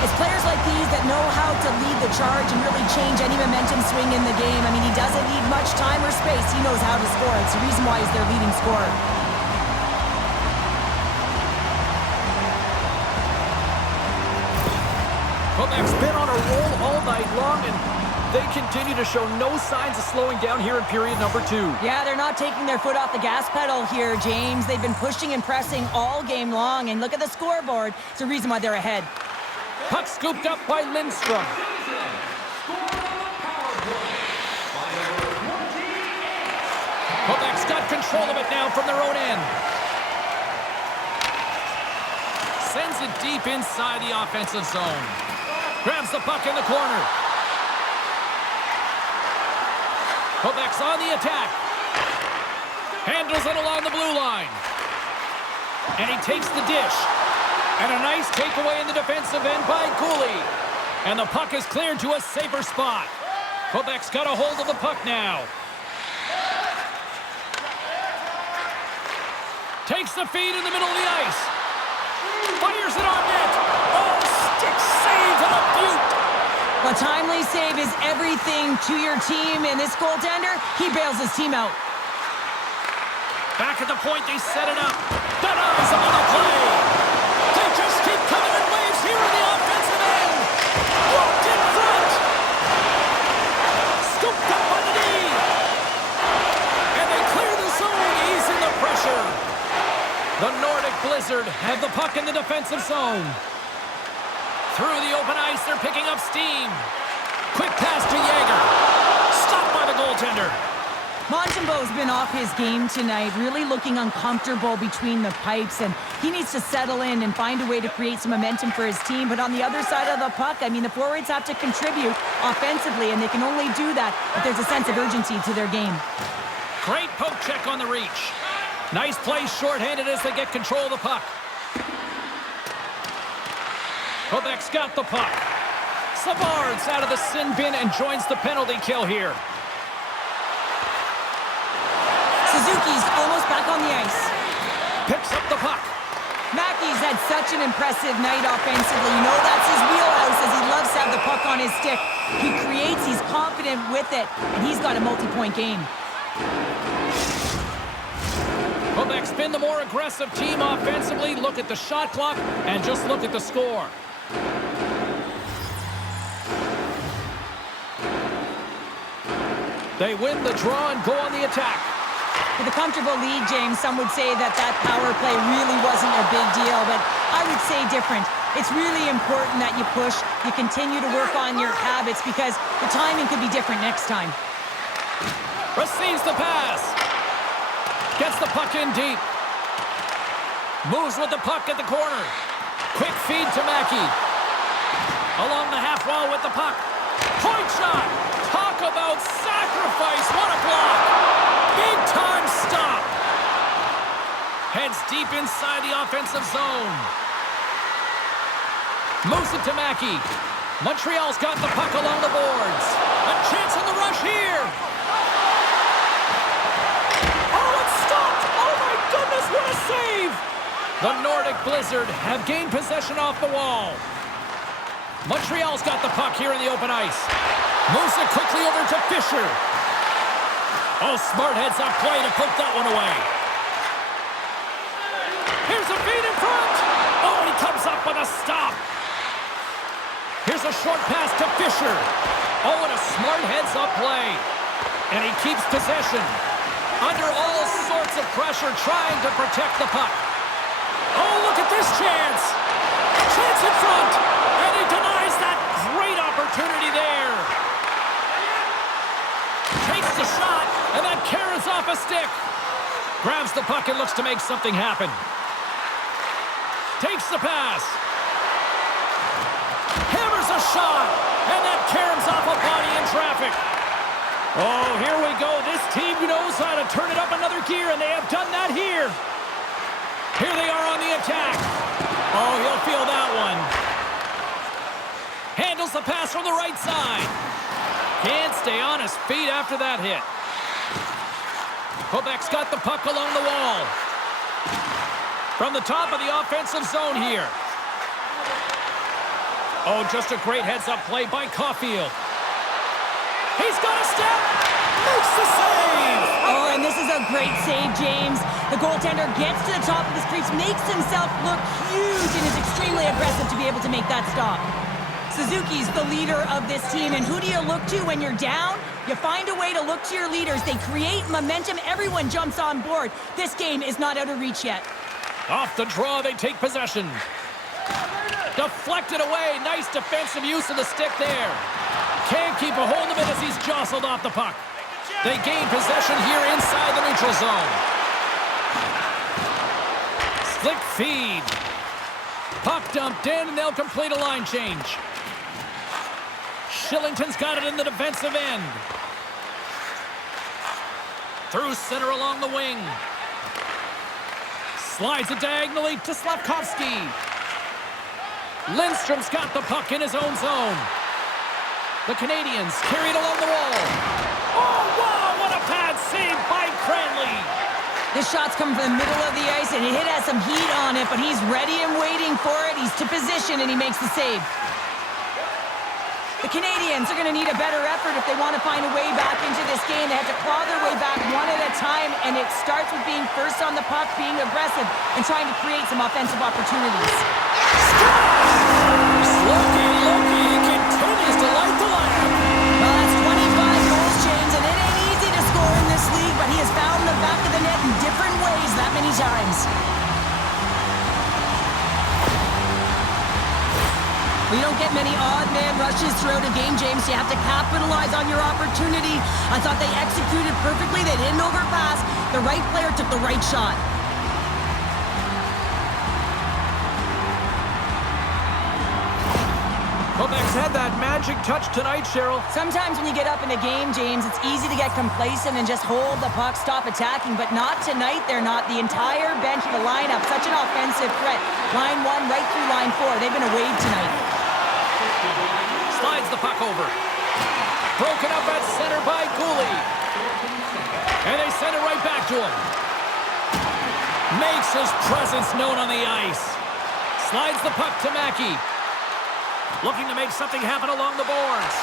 It's players like these that know how to lead the charge and really change any momentum swing in the game. I mean, he doesn't need much time or space. He knows how to score. It's the reason why he's their leading scorer. Quebec's been on a roll all night long, and they continue to show no signs of slowing down here in period number 2. Yeah, they're not taking their foot off the gas pedal here, James. They've been pushing and pressing all game long, and look at the scoreboard. It's the reason why they're ahead. Puck scooped up by Lindstrom. Quebec's got control of it now from their own end. Sends it deep inside the offensive zone. Grabs the puck in the corner. Quebec's on the attack. Handles it along the blue line. And he takes the dish. And a nice takeaway in the defensive end by Cooley. And the puck is cleared to a safer spot. Quebec's got a hold of the puck now. Takes the feed in the middle of the ice. Fires it on net. Oh, stick save and a beaut. A timely save is everything to your team, and this goaltender, he bails his team out. Back at the point, they set it up. Denies him on the play. They just keep coming in waves here in the offensive end. Walked in front. Scooped up by the knee. And they clear the zone, easing the pressure. The Nordic Blizzard have the puck in the defensive zone. Through the open ice, they're picking up steam. Quick pass to Yager. Stopped by the goaltender. Montembeau's been off his game tonight, really looking uncomfortable between the pipes, and he needs to settle in and find a way to create some momentum for his team. But on the other side of the puck, I mean, the forwards have to contribute offensively, and they can only do that if there's a sense of urgency to their game. Great poke check on the reach. Nice play shorthanded as they get control of the puck. Quebec's got the puck. Savard's out of the sin bin and joins the penalty kill here. Suzuki's almost back on the ice. Picks up the puck. Mackey's had such an impressive night offensively. You know that's his wheelhouse, as he loves to have the puck on his stick. He creates, he's confident with it, and he's got a multi-point game. Quebec's been the more aggressive team offensively. Look at the shot clock and just look at the score. They win the draw and go on the attack. With a comfortable lead, James, some would say that power play really wasn't a big deal, but I would say different. It's really important that you push, you continue to work on your habits, because the timing could be different next time. Receives the pass. Gets the puck in deep. Moves with the puck at the corner. Quick feed to Mackey. Along the half wall with the puck. Point shot. Talk about sacrifice. What a block. Big time stop. Heads deep inside the offensive zone. Moves it to Mackey. Montreal's got the puck along the boards. A chance on the rush here. Goodness, what a save! The Nordic Blizzard have gained possession off the wall. Montreal's got the puck here in the open ice. Moves it quickly over to Fisher. Oh, smart heads-up play to poke that one away. Here's a feed in front. Oh, he comes up with a stop. Here's a short pass to Fisher. Oh, and a smart heads-up play. And he keeps possession. Under all sorts of pressure, trying to protect the puck. Oh, look at this chance. A chance in front. And he denies that great opportunity there. Takes the shot, and that carries off a stick. Grabs the puck and looks to make something happen. Takes the pass. Hammers a shot, and that caroms off a body in traffic. Oh, here we go. This team knows how to turn it up another gear, and they have done that here. Here they are on the attack. Oh, he'll feel that one. Handles the pass from the right side. Can't stay on his feet after that hit. Quebec's got the puck along the wall. From the top of the offensive zone here. Oh, just a great heads-up play by Caulfield. He's got a step. Makes the save. Oh, and this is a great save, James. The goaltender gets to the top of the crease, makes himself look huge, and is extremely aggressive to be able to make that stop. Suzuki's the leader of this team, and who do you look to when you're down? You find a way to look to your leaders. They create momentum. Everyone jumps on board. This game is not out of reach yet. Off the draw, they take possession. Deflected away. Nice defensive use of the stick there. Can't keep a hold of it as he's jostled off the puck. They gain possession here inside the neutral zone. Slick feed. Puck dumped in, and they'll complete a line change. Shillington's got it in the defensive end. Through center along the wing. Slides it diagonally to Slavkovsky. Lindstrom's got the puck in his own zone. The Canadians carry it along the wall. Oh, wow, what a pad save by Cranley. This shot's coming from the middle of the ice, and it has some heat on it, but he's ready and waiting for it. He's to position, and he makes the save. The Canadians are going to need a better effort if they want to find a way back into this game. They have to claw their way back one at a time, and it starts with being first on the puck, being aggressive, and trying to create some offensive opportunities. Loki continues to light the lamp. Well, that's 25 goals, James, and it ain't easy to score in this league, but he has found the back of the net in different ways that many times. We don't get many odd man rushes throughout a game, James. You have to capitalize on your opportunity. I thought they executed perfectly. They didn't overpass. The right player took the right shot. Quebec's had that magic touch tonight, Cheryl. Sometimes when you get up in a game, James, it's easy to get complacent and just hold the puck, stop attacking, but not tonight. They're not. The entire bench, the lineup, such an offensive threat. Line 1 right through line 4. They've been a wave tonight. Slides the puck over. Broken up at center by Cooley. And they send it right back to him. Makes his presence known on the ice. Slides the puck to Mackey. Looking to make something happen along the boards.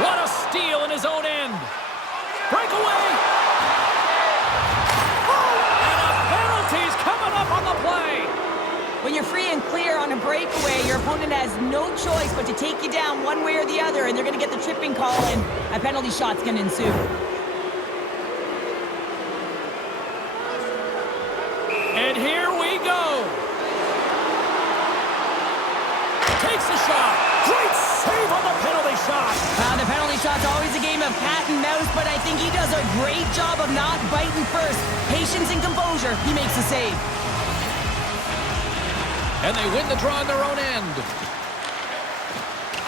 What a steal in his own end. Breakaway. Oh, and a penalty's coming up on the play. When you're free and clear on a breakaway, your opponent has no choice but to take you down one way or the other, and they're going to get the tripping call, and a penalty shot's going to ensue. And here we go. Takes a shot. Great save on the penalty shot. The penalty shot's always a game of cat and mouse, but I think he does a great job of not biting first. Patience and composure. He makes the save. And they win the draw on their own end.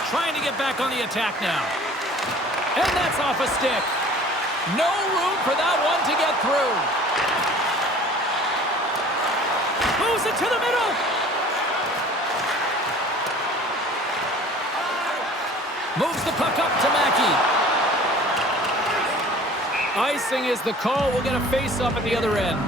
Trying to get back on the attack now. And that's off a stick. No room for that one to get through. Moves it to the middle. Moves the puck up to Mackey. Icing is the call. We'll get a face-up at the other end.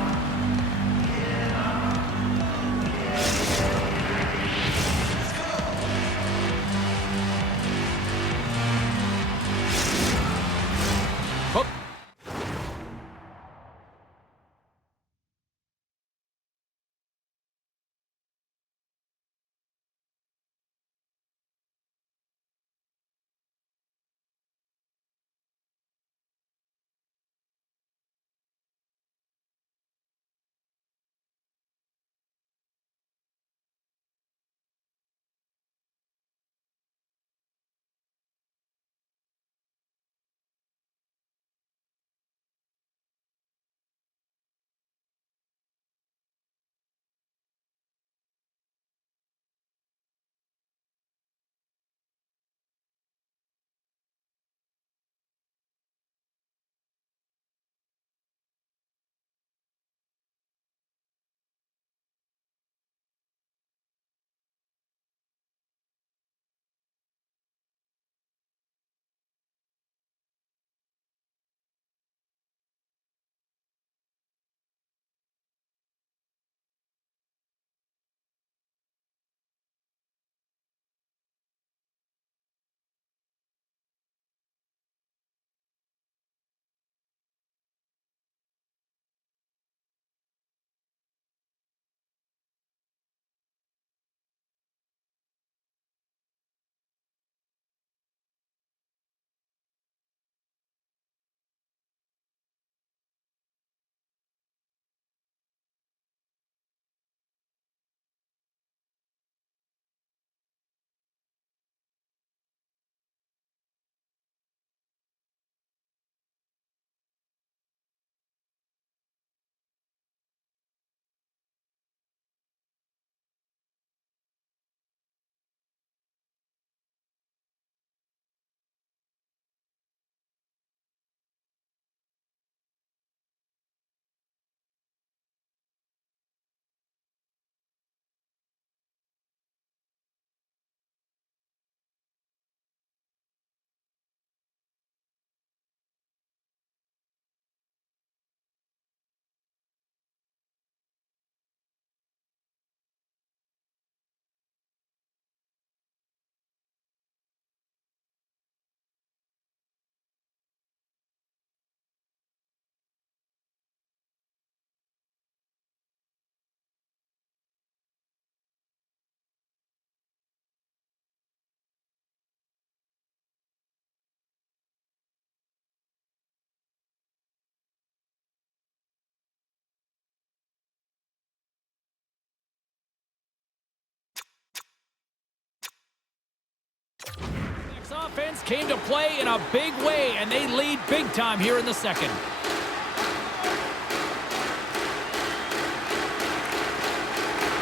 offense came to play in a big way, and they lead big time here in the second.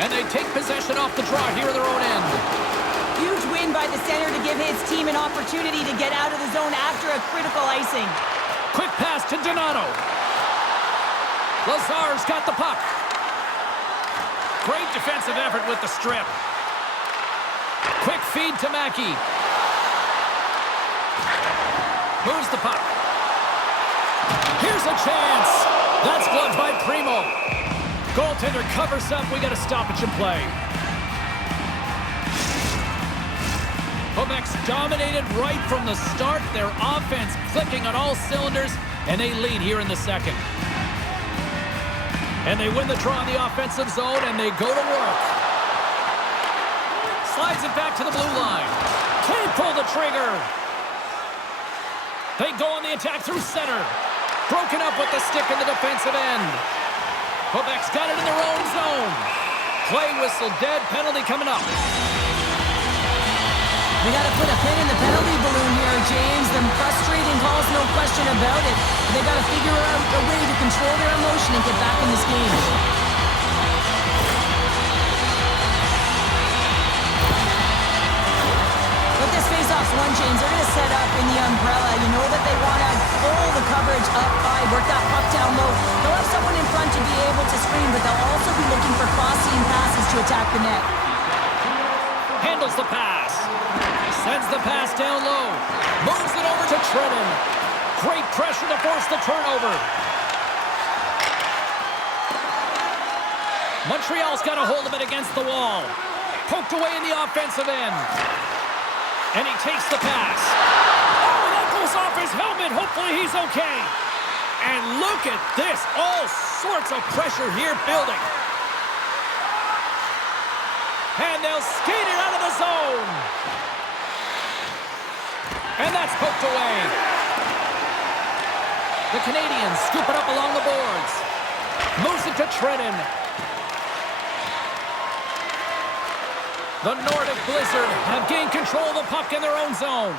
And they take possession off the draw here in their own end. Huge win by the center to give his team an opportunity to get out of the zone after a critical icing. Quick pass to Donato. Lazar's got the puck. Great defensive effort with the strip. Quick feed to Mackey. Moves the puck. Here's a chance. That's gloved by Primo. Goaltender covers up. We got a stoppage in play. Quebec's dominated right from the start. Their offense clicking on all cylinders, and they lead here in the second. And they win the draw in the offensive zone, and they go to work. Slides it back to the blue line. Can't pull the trigger. They go on the attack through center. Broken up with the stick in the defensive end. Quebec's got it in their own zone. Play whistle dead. Penalty coming up. We got to put a pin in the penalty balloon here, James. The frustrating calls, no question about it. They got to figure out a way to control their emotion and get back in this game. With this face-off's won, James, they're going to set up in the umbrella. You know that they want to pull the coverage up high, work that puck down low. They'll have someone in front to be able to screen, but they'll also be looking for crossing passes to attack the net. Handles the pass. Sends the pass down low. Moves it over to Trenton. Great pressure to force the turnover. Montreal's got a hold of it against the wall. Poked away in the offensive end. And he takes the pass. Oh, that goes off his helmet. Hopefully he's okay. And look at this. All sorts of pressure here building. And they'll skate it out of the zone. And that's poked away. The Canadians scoop it up along the boards. Moves it to Trenton. The Nordic Blizzard have gained control of the puck in their own zone.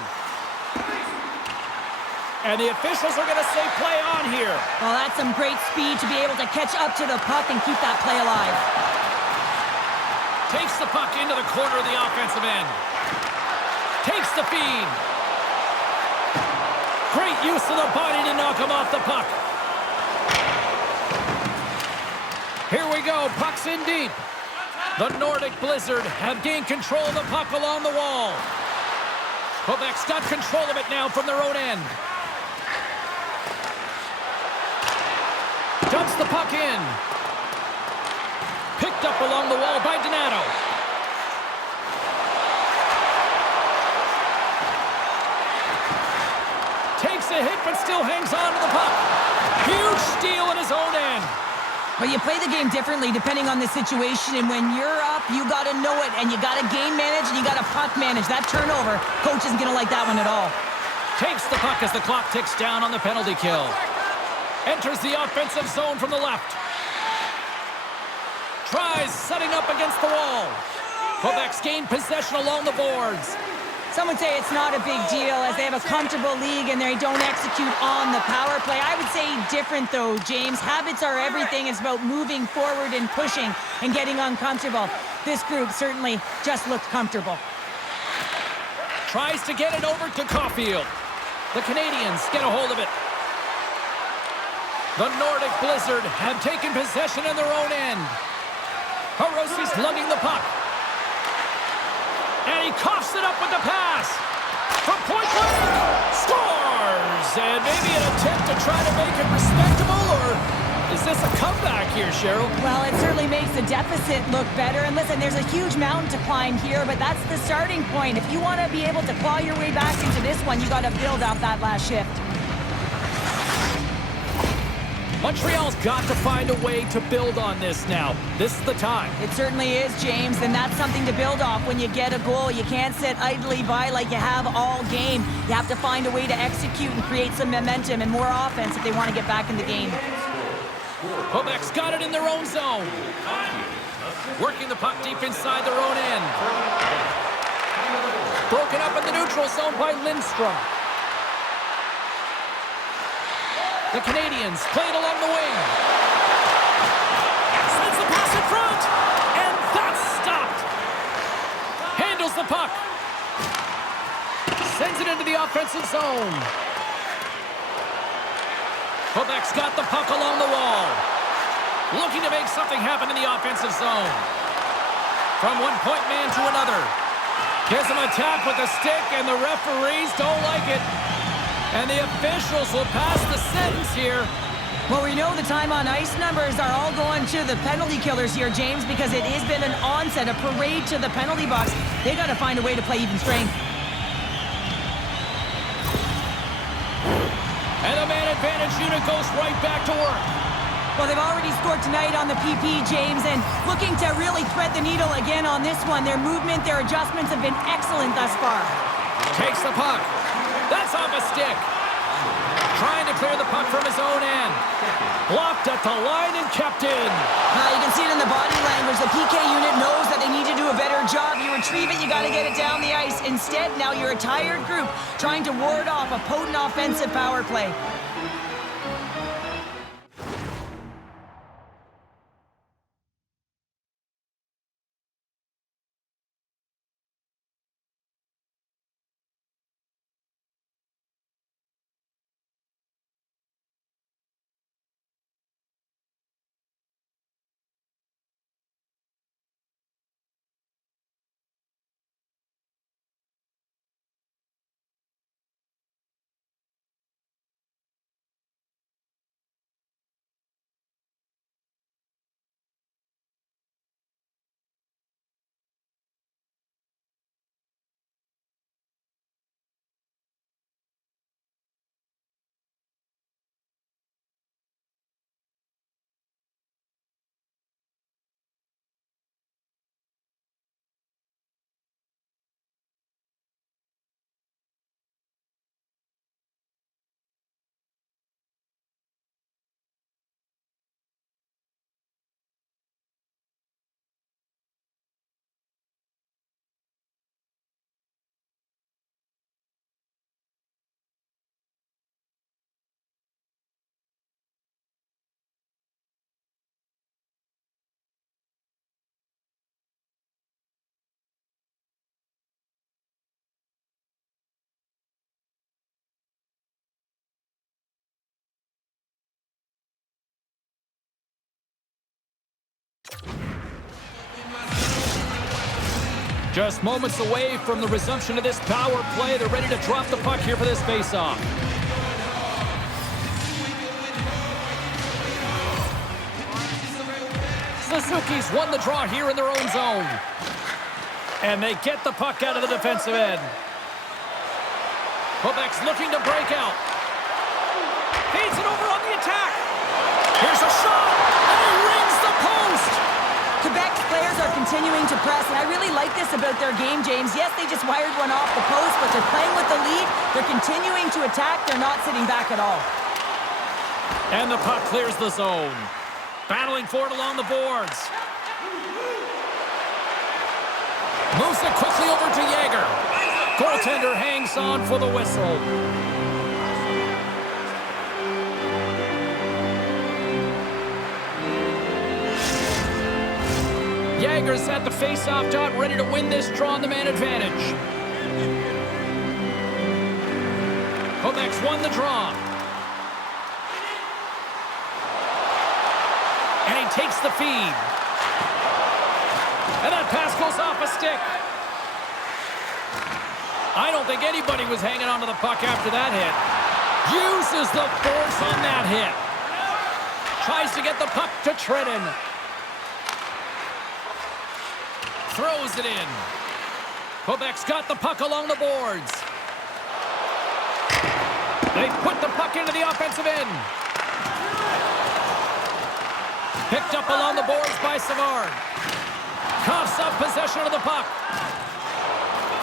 And the officials are going to say play on here. Well, that's some great speed to be able to catch up to the puck and keep that play alive. Takes the puck into the corner of the offensive end. Takes the feed. Great use of the body to knock him off the puck. Here we go. Puck's in deep. The Nordic Blizzard have gained control of the puck along the wall. Quebec's got control of it now from their own end. Dumps the puck in. Picked up along the wall by Donato. Takes a hit, but still hangs on to the puck. Huge steal in his own end. But you play the game differently depending on the situation, and when you're up, you got to know it, and you got to game manage, and you got to puck manage. That turnover, coach isn't going to like that one at all. Takes the puck as the clock ticks down on the penalty kill. Enters the offensive zone from the left. Tries setting up against the wall. Quebec's gained possession along the boards. Some would say it's not a big deal as they have a comfortable league and they don't execute on the power play. I would say different though, James. Habits are everything. It's about moving forward and pushing and getting uncomfortable. This group certainly just looked comfortable. Tries to get it over to Caulfield. The Canadians get a hold of it. The Nordic Blizzard have taken possession in their own end. Hiroshi's lugging the puck. And he coughs it up with the pass. From point blank, scores! And maybe an attempt to try to make it respectable, or is this a comeback here, Cheryl? Well, it certainly makes the deficit look better. And listen, there's a huge mountain to climb here, but that's the starting point. If you want to be able to claw your way back into this one, you got to build off that last shift. Montreal's got to find a way to build on this now. This is the time. It certainly is, James, and that's something to build off when you get a goal. You can't sit idly by like you have all game. You have to find a way to execute and create some momentum and more offense if they want to get back in the game. Quebec's got it in their own zone. Working the puck deep inside their own end. Broken up in the neutral zone by Lindstrom. The Canadians play it along the wing. Sends the pass in front. And that's stopped. Handles the puck. Sends it into the offensive zone. Quebec's got the puck along the wall. Looking to make something happen in the offensive zone. From one point man to another. Gives him a tap with the stick, and the referees don't like it. And the officials will pass the sentence here. Well, we know the time on ice numbers are all going to the penalty killers here, James, because it has been an onset, a parade to the penalty box. They got to find a way to play even strength. And the man advantage unit goes right back to work. Well, they've already scored tonight on the PP, James, and looking to really thread the needle again on this one. Their movement, their adjustments have been excellent thus far. Takes the puck. That's off a stick. Trying to clear the puck from his own end. Blocked at the line and kept in. You can see it in the body language. The PK unit knows that they need to do a better job. You retrieve it, you got to get it down the ice. Instead, now you're a tired group trying to ward off a potent offensive power play. Just moments away from the resumption of this power play. They're ready to drop the puck here for this faceoff. Suzuki's won the draw here in their own zone. And they get the puck out of the defensive end. Quebec's looking to break out. Feeds it over on the attack. Here's a shot, and he rings the post. Quebec's players are continuing to press, and I really like this about their game, James. Yes, they just wired one off the post, but they're playing with the lead. They're continuing to attack. They're not sitting back at all. And the puck clears the zone. Battling for it along the boards. Moves it quickly over to Yager. Goaltender hangs on for the whistle. Yager's at the face-off dot, ready to win this draw on the man advantage. Quebec's won the draw. And he takes the feed. And that pass goes off a stick. I don't think anybody was hanging on to the puck after that hit. Uses the force on that hit. Tries to get the puck to Trenton. Throws it in. Quebec's got the puck along the boards. They put the puck into the offensive end. Picked up along the boards by Savard. Coughs up possession of the puck.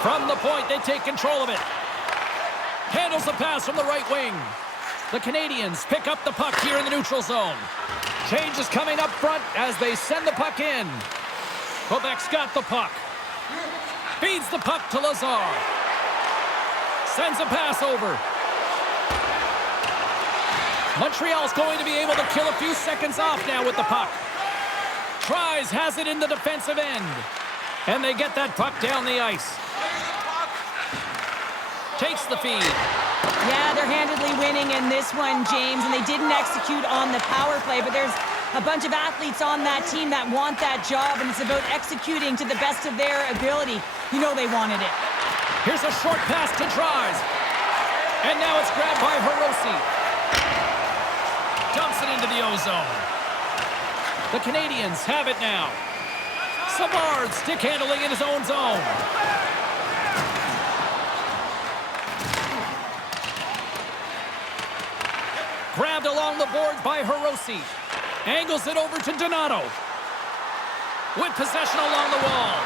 From the point, they take control of it. Handles the pass from the right wing. The Canadians pick up the puck here in the neutral zone. Change is coming up front as they send the puck in. Quebec's got the puck. Feeds the puck to Lazar. Sends a pass over. Montreal's going to be able to kill a few seconds off now with the puck. Tries, has it in the defensive end. And they get that puck down the ice. Takes the feed. Yeah, they're handedly winning in this one, James, and they didn't execute on the power play, but there's a bunch of athletes on that team that want that job, and it's about executing to the best of their ability. You know they wanted it. Here's a short pass to Tries. And now it's grabbed by Hirose. Dumps it into the O-zone. The Canadians have it now. Savard stick handling in his own zone. Grabbed along the boards by Hirose. Angles it over to Donato. With possession along the wall.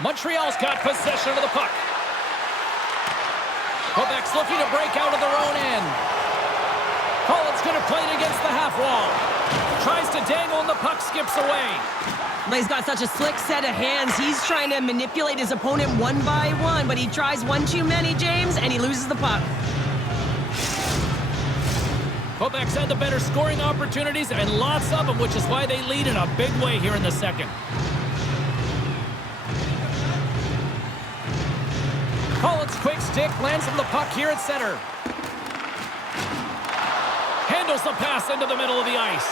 Montreal's got possession of the puck. Quebec's looking to break out of their own end. Holland's going to play it against the half wall. Tries to dangle and the puck skips away. But he's got such a slick set of hands. He's trying to manipulate his opponent one by one, but he tries one too many, James, and he loses the puck. Quebec's had the better scoring opportunities and lots of them, which is why they lead in a big way here in the second. Holland's quick stick lands on the puck here at center. Handles the pass into the middle of the ice.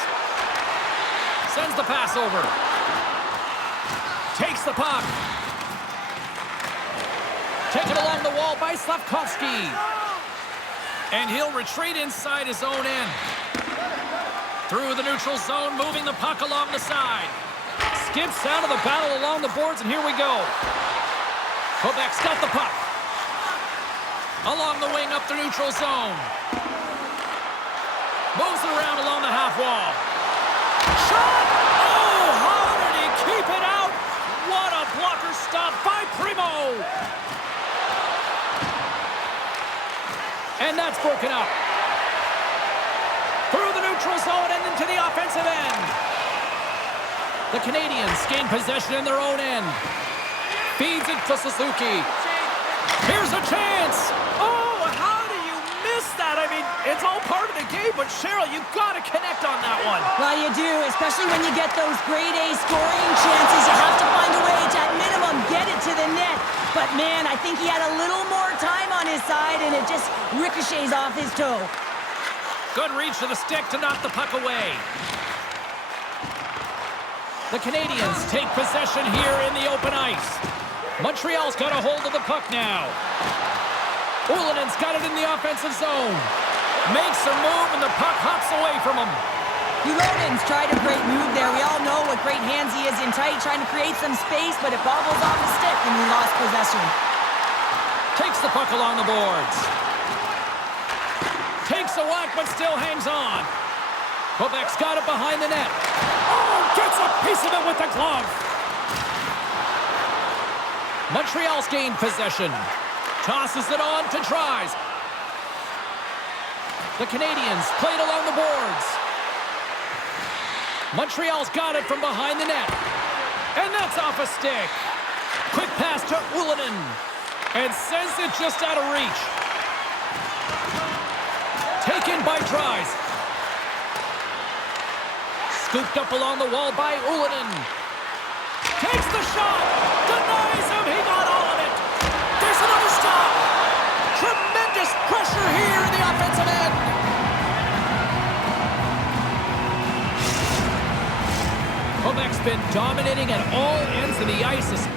Sends the pass over. Takes the puck. Taken along the wall by Slavkovsky. And he'll retreat inside his own end. Through the neutral zone, moving the puck along the side. Skips out of the battle along the boards, and here we go. Quebec's got the puck. Along the wing up the neutral zone. Moves it around along the half wall. Shot! Oh, how did he keep it out? What a blocker stop by Primo! And that's broken up. Through the neutral zone and into the offensive end. The Canadians gain possession in their own end. Feeds it to Suzuki. Here's a chance! Oh, how do you miss that? I mean, it's all part of the game, but Cheryl, you've got to connect on that one. Well, you do, especially when you get those grade A scoring chances. You have to find a way to, at minimum, get it to the net. But, man, I think he had a little more time on his side, and it just ricochets off his toe. Good reach to the stick to knock the puck away. The Canadians take possession here in the open ice. Montreal's got a hold of the puck now. Ulanen's got it in the offensive zone. Makes a move, and the puck hops away from him. Ulanen's tried a great move there. We all know what great hands he is in tight, trying to create some space, but it bobbles off the stick, and he lost possession. Takes the puck along the boards. Takes a whack, but still hangs on. Quebec's got it behind the net. Oh, gets a piece of it with the glove. Montreal's gained possession. Tosses it on to Tries. The Canadians played along the boards. Montreal's got it from behind the net. And that's off a stick. Quick pass to Ulanen. And sends it just out of reach. Taken by Tries. Scooped up along the wall by Ulanen. Takes the shot. Denies him. He got all of it. There's another stop. Tremendous pressure here in the offensive end. Quebec's been dominating at all ends of the ice.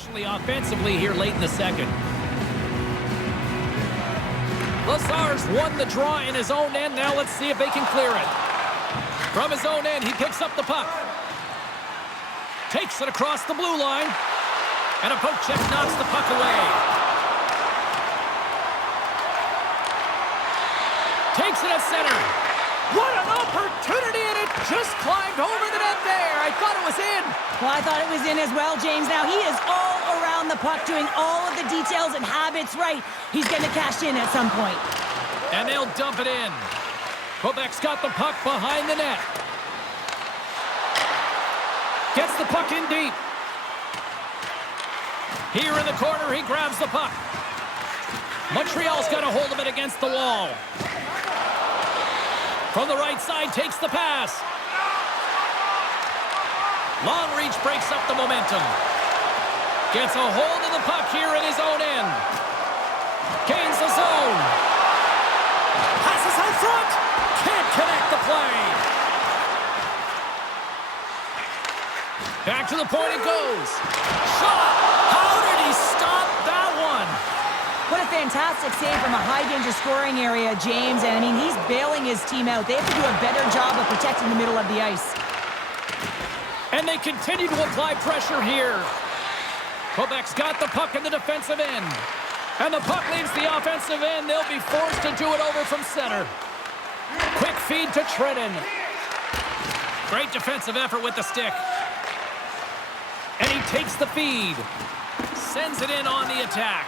especially offensively here late in the second. Lazar's won the draw in his own end. Now let's see if they can clear it. From his own end, he picks up the puck. Takes it across the blue line. And a poke check knocks the puck away. Takes it at center. What an opportunity, and it just climbed over the net there. I thought it was in. Well, I thought it was in as well, James. Now he is all around the puck, doing all of the details and habits right. He's going to cash in at some point. And they'll dump it in. Quebec's got the puck behind the net. Gets the puck in deep. Here in the corner, he grabs the puck. Montreal's got a hold of it against the wall. From the right side, takes the pass. Long reach breaks up the momentum. Gets a hold of the puck here in his own end. Gains the zone. Passes out front. Can't connect the play. Back to the point it goes. Shot. How did he stop that one? What a fantastic save from a high-danger scoring area, James. And, I mean, he's bailing his team out. They have to do a better job of protecting the middle of the ice. And they continue to apply pressure here. Quebec's got the puck in the defensive end. And the puck leaves the offensive end. They'll be forced to do it over from center. Quick feed to Trenton. Great defensive effort with the stick. And he takes the feed. Sends it in on the attack.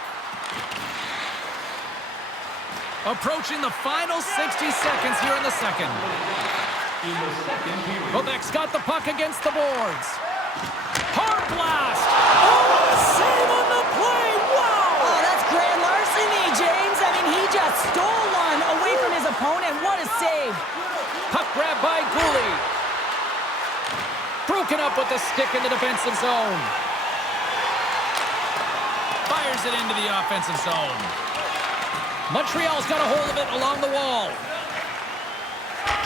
Approaching the final 60 seconds here in the second. Quebec's got the puck against the boards. Hard blast! Oh, what a save on the play! Wow! Oh, that's grand larceny, James. I mean, he just stole one away from his opponent. What a save. Puck grab by Gooley. Broken up with the stick in the defensive zone. Fires it into the offensive zone. Montreal's got a hold of it along the wall.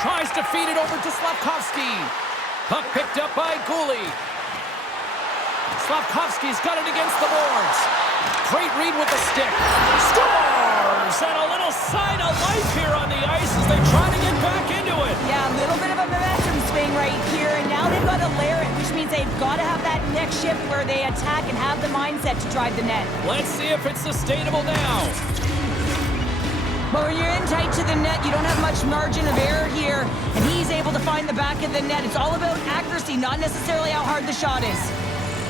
Tries to feed it over to Slavkovsky. Puck picked up by Gooley. Slavkovsky's got it against the boards. Great read with the stick. Scores! And a little sign of life here on the ice as they try to get back into it. Yeah, a little bit of a momentum swing right here, and now they've got to layer it, which means they've got to have that next shift where they attack and have the mindset to drive the net. Let's see if it's sustainable now. But when you're in tight to the net, you don't have much margin of error here, and he's able to find the back of the net. It's all about accuracy, not necessarily how hard the shot is.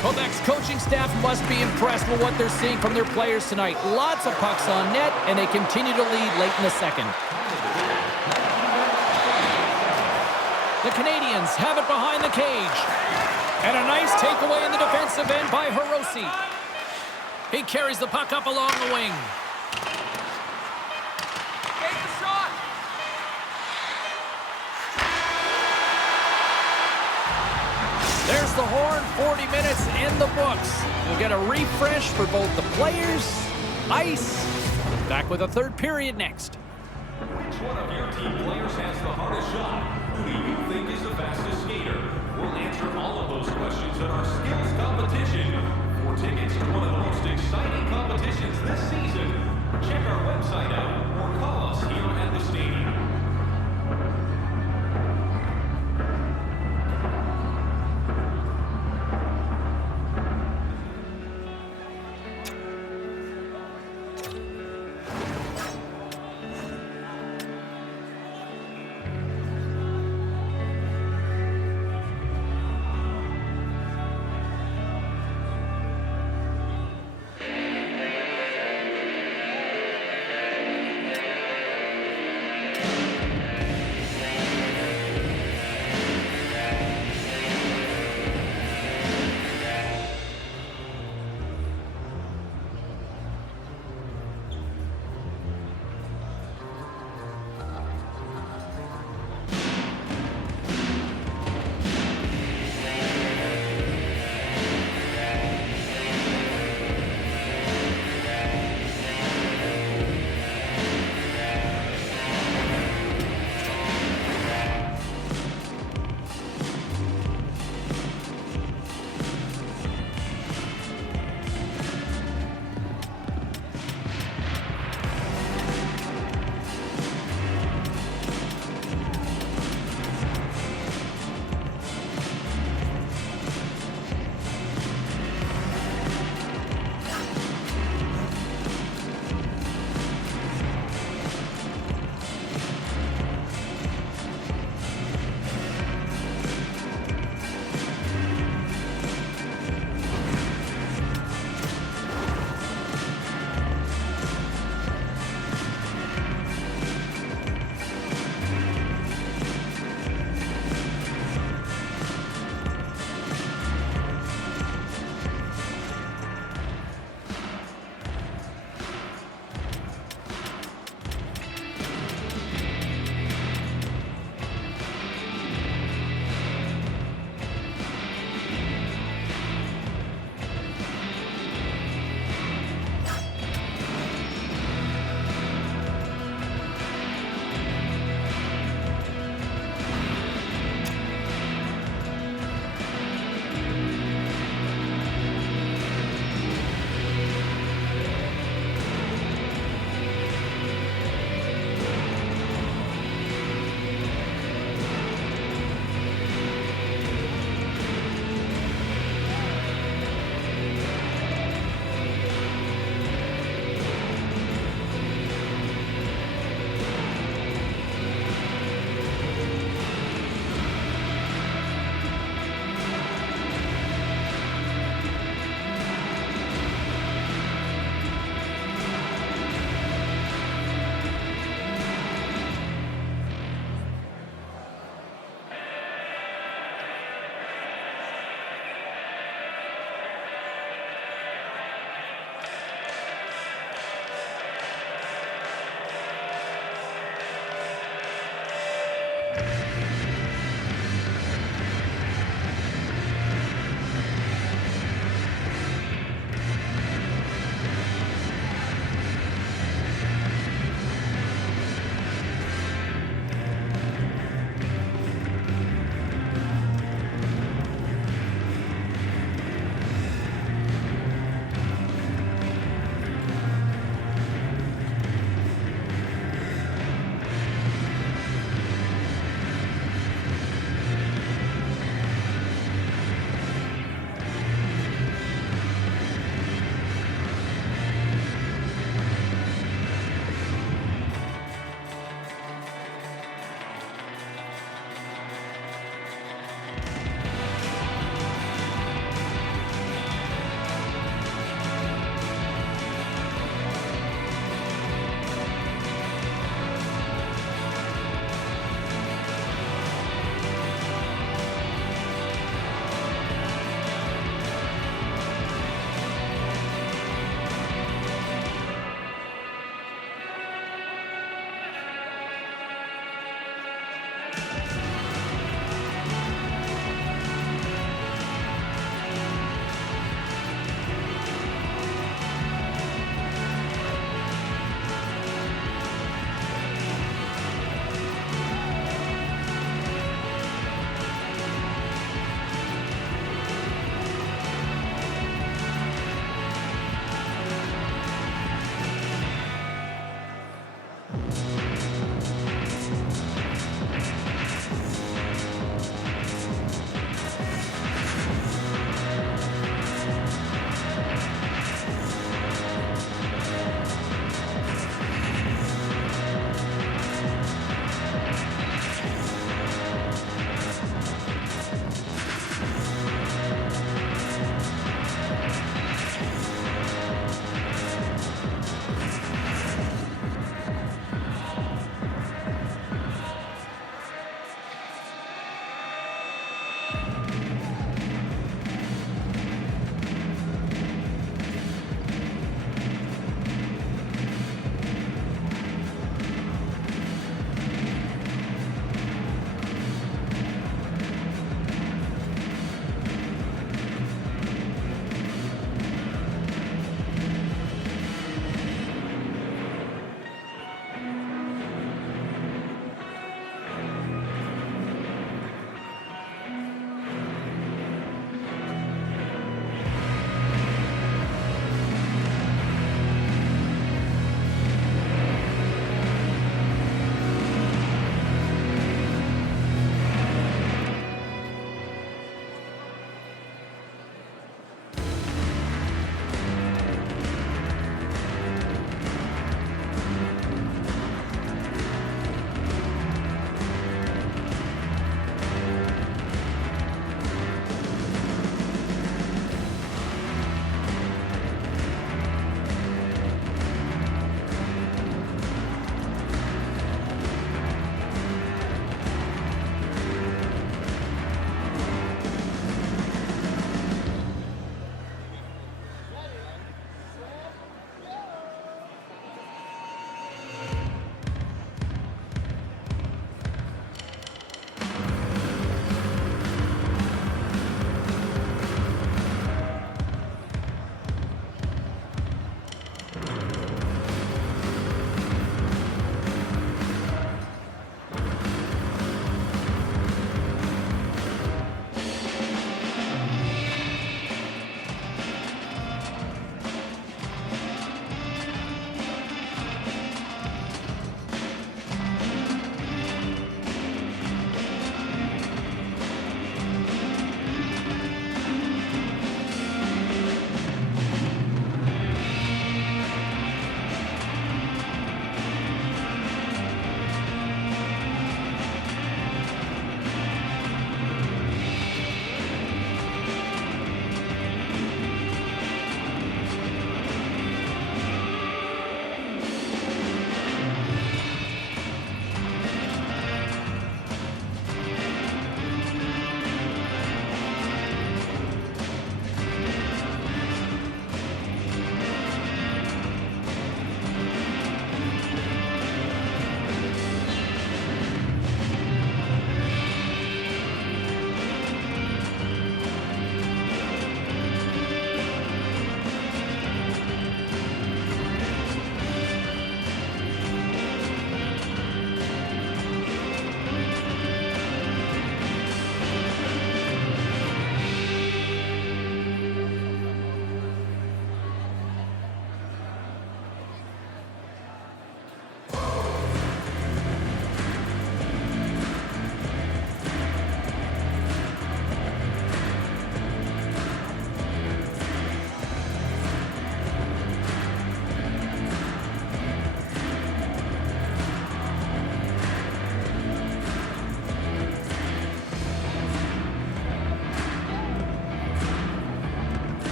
Quebec's coaching staff must be impressed with what they're seeing from their players tonight. Lots of pucks on net, and they continue to lead late in the second. The Canadians have it behind the cage. And a nice takeaway in the defensive end by Hirose. He carries the puck up along the wing. Take the shot. There's the horn, 40 minutes in the books. We'll get a refresh for both the players, ice. Back with a third period next. Which one of your team players has the hardest shot? Who do you think is the fastest skater? We'll answer all of those questions in our skills competition. For tickets to one of the most exciting competitions this season, check our website out or call us here at the stadium.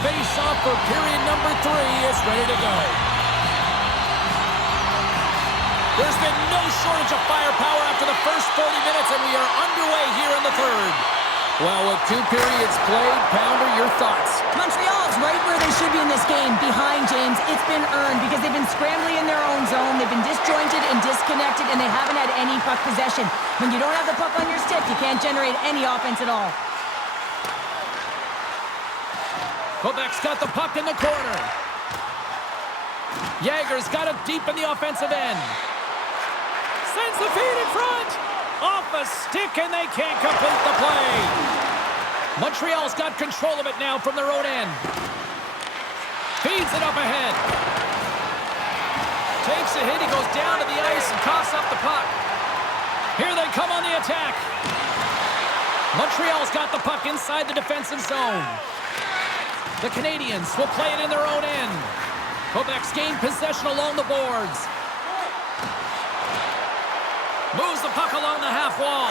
face-off for period number 3 is ready to go. There's been no shortage of firepower after the first 40 minutes, and we are underway here in the third. Well, with 2 periods played, Pounder, your thoughts? Montreal's right where they should be in this game, behind James. It's been earned because they've been scrambling in their own zone. They've been disjointed and disconnected, and they haven't had any puck possession. When you don't have the puck on your stick, you can't generate any offense at all. Quebec's got the puck in the corner. Jager's got it deep in the offensive end. Sends the feed in front. Off a stick, and they can't complete the play. Montreal's got control of it now from their own end. Feeds it up ahead. Takes a hit. He goes down to the ice and coughs up the puck. Here they come on the attack. Montreal's got the puck inside the defensive zone. The Canadians will play it in their own end. Quebec's gained possession along the boards. Moves the puck along the half wall.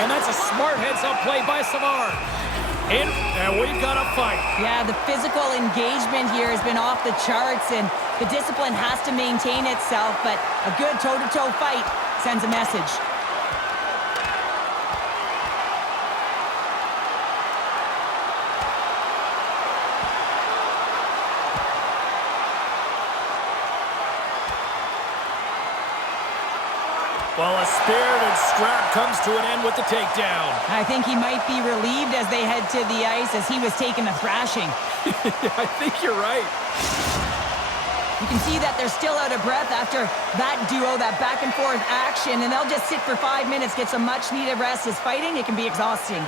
And that's a smart heads-up play by Savard. And we've got a fight. Yeah, the physical engagement here has been off the charts, and the discipline has to maintain itself, but a good toe-to-toe fight sends a message. Well, a spirited scrap comes to an end with the takedown. I think he might be relieved as they head to the ice as he was taking a thrashing. I think you're right. You can see that they're still out of breath after that duo, that back and forth action, and they'll just sit for 5 minutes, get some much needed rest. As fighting, it can be exhausting.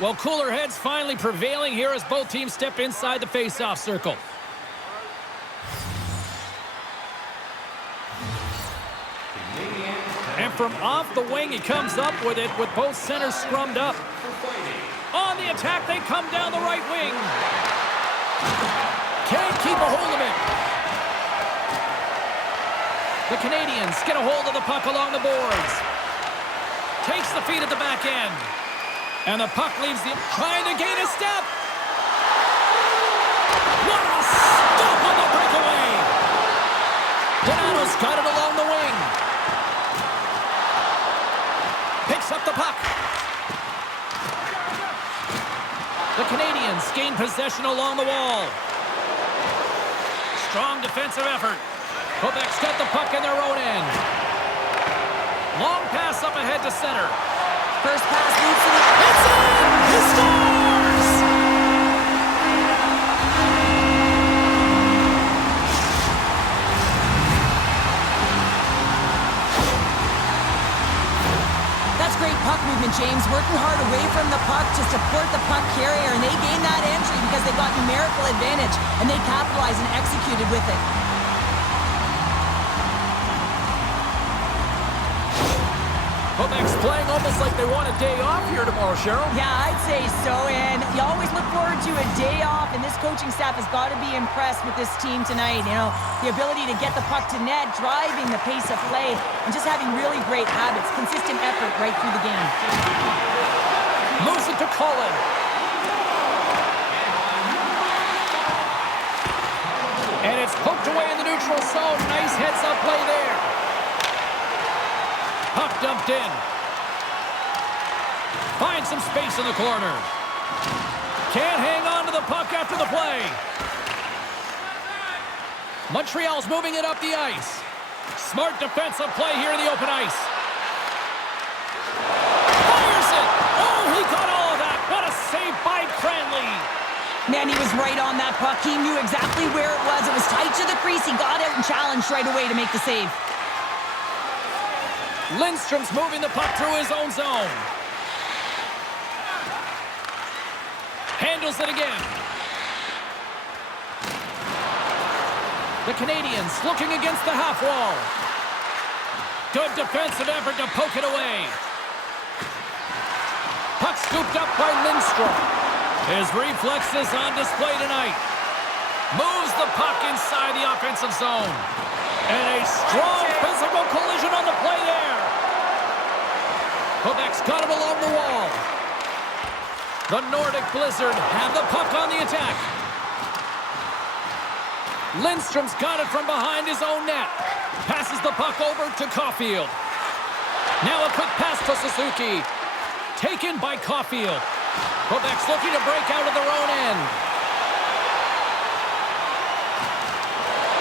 Well, cooler heads finally prevailing here as both teams step inside the face-off circle. And from off the wing, he comes up with it with both centers scrummed up. On the attack, they come down the right wing. Can't keep a hold of it. The Canadians get a hold of the puck along the boards. Takes the feed at the back end. And the puck leaves the... trying to gain a step. What a stop on the breakaway. Donato's got it along the wing. Picks up the puck. The Canadians gain possession along the wall. Strong defensive effort. Quebec's got the puck in their own end. Long pass up ahead to center. First pass leads to the... It's in! He scores! That's great puck movement, James. Working hard away from the puck to support the puck carrier, and they gained that entry because they got numerical advantage, and they capitalized and executed with it. Quebec's playing almost like they want a day off here tomorrow, Cheryl. Yeah, I'd say so, and you always look forward to a day off, and this coaching staff has got to be impressed with this team tonight. You know, the ability to get the puck to net, driving the pace of play, and just having really great habits, consistent effort right through the game. Moves it to Cullen. And it's poked away in the neutral zone. Nice heads-up play there. Puck dumped in. Finds some space in the corner. Can't hang on to the puck after the play. Montreal's moving it up the ice. Smart defensive play here in the open ice. Fires it! Oh, he got all of that. What a save by Cranley. Man, he was right on that puck. He knew exactly where it was. It was tight to the crease. He got out and challenged right away to make the save. Lindstrom's moving the puck through his own zone. Handles it again. The Canadians looking against the half wall. Good defensive effort to poke it away. Puck scooped up by Lindstrom. His reflexes on display tonight. Moves the puck inside the offensive zone. And a strong physical collision on the play there. Quebec's got it along the wall. The Nordic Blizzard have the puck on the attack. Lindstrom's got it from behind his own net. Passes the puck over to Caulfield. Now a quick pass to Suzuki. Taken by Caulfield. Quebec's looking to break out of their own end.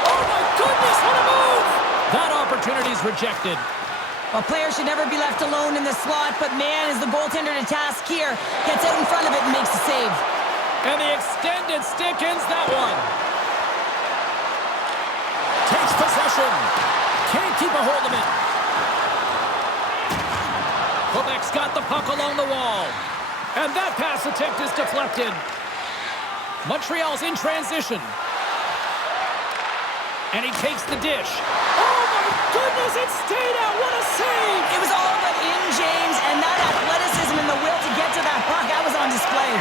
Oh my goodness, what a move! That opportunity's rejected. A player should never be left alone in the slot, but man, is the goaltender to task here. Gets out in front of it and makes the save. And the extended stick ends that one. Takes possession. Can't keep a hold of it. Quebec's got the puck along the wall. And that pass attempt is deflected. Montreal's in transition. And he takes the dish. Oh my goodness, it stayed out. What a save! It was all but in, James, and that athleticism and the will to get to that puck, that was on display.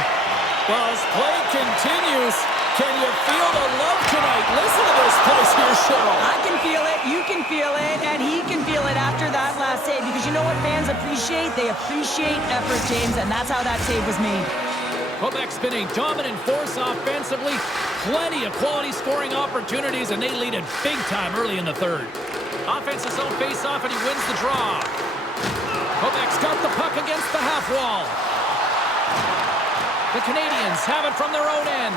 Well, as play continues, can you feel the love tonight? Listen to this place here, Cheryl. I can feel it, you can feel it, and he can feel it after that last save, because you know what fans appreciate? They appreciate effort, James, and that's how that save was made. Quebec's been a dominant force offensively. Plenty of quality scoring opportunities, and they lead it big time early in the third. Offensive zone face-off, and he wins the draw. Quebec's got the puck against the half wall. The Canadians have it from their own end.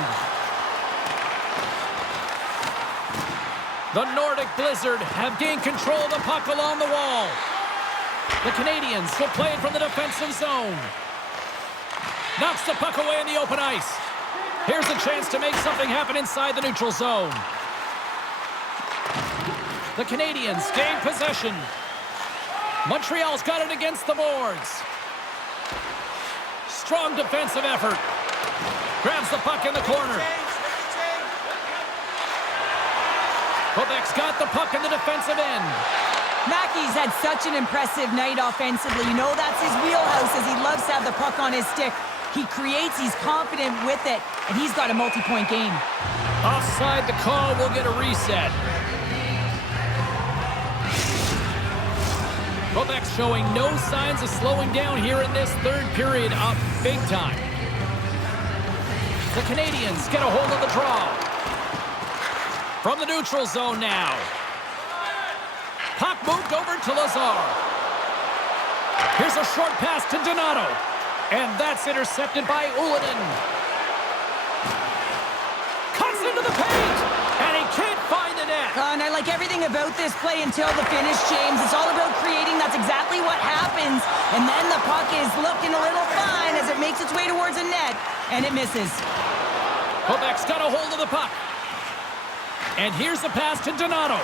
The Nordic Blizzard have gained control of the puck along the wall. The Canadians will play it from the defensive zone. Knocks the puck away in the open ice. Here's a chance to make something happen inside the neutral zone. The Canadians gain possession. Montreal's got it against the boards. Strong defensive effort. Grabs the puck in the corner. Quebec's got the puck in the defensive end. Mackey's had such an impressive night offensively. You know that's his wheelhouse, as he loves to have the puck on his stick. He creates, he's confident with it, and he's got a multi-point game. Offside the call, will get a reset. Quebec's showing no signs of slowing down here in this third period, up big time. The Canadians get a hold of the draw. From the neutral zone now. Puck moved over to Lazar. Here's a short pass to Donato. And that's intercepted by Ullinen. Cuts into the paint. And he can't find the net. And I like everything about this play until the finish, James. It's all about creating. That's exactly what happens. And then the puck is looking a little fine as it makes its way towards the net. And it misses. Quebec's got a hold of the puck. And here's the pass to Donato.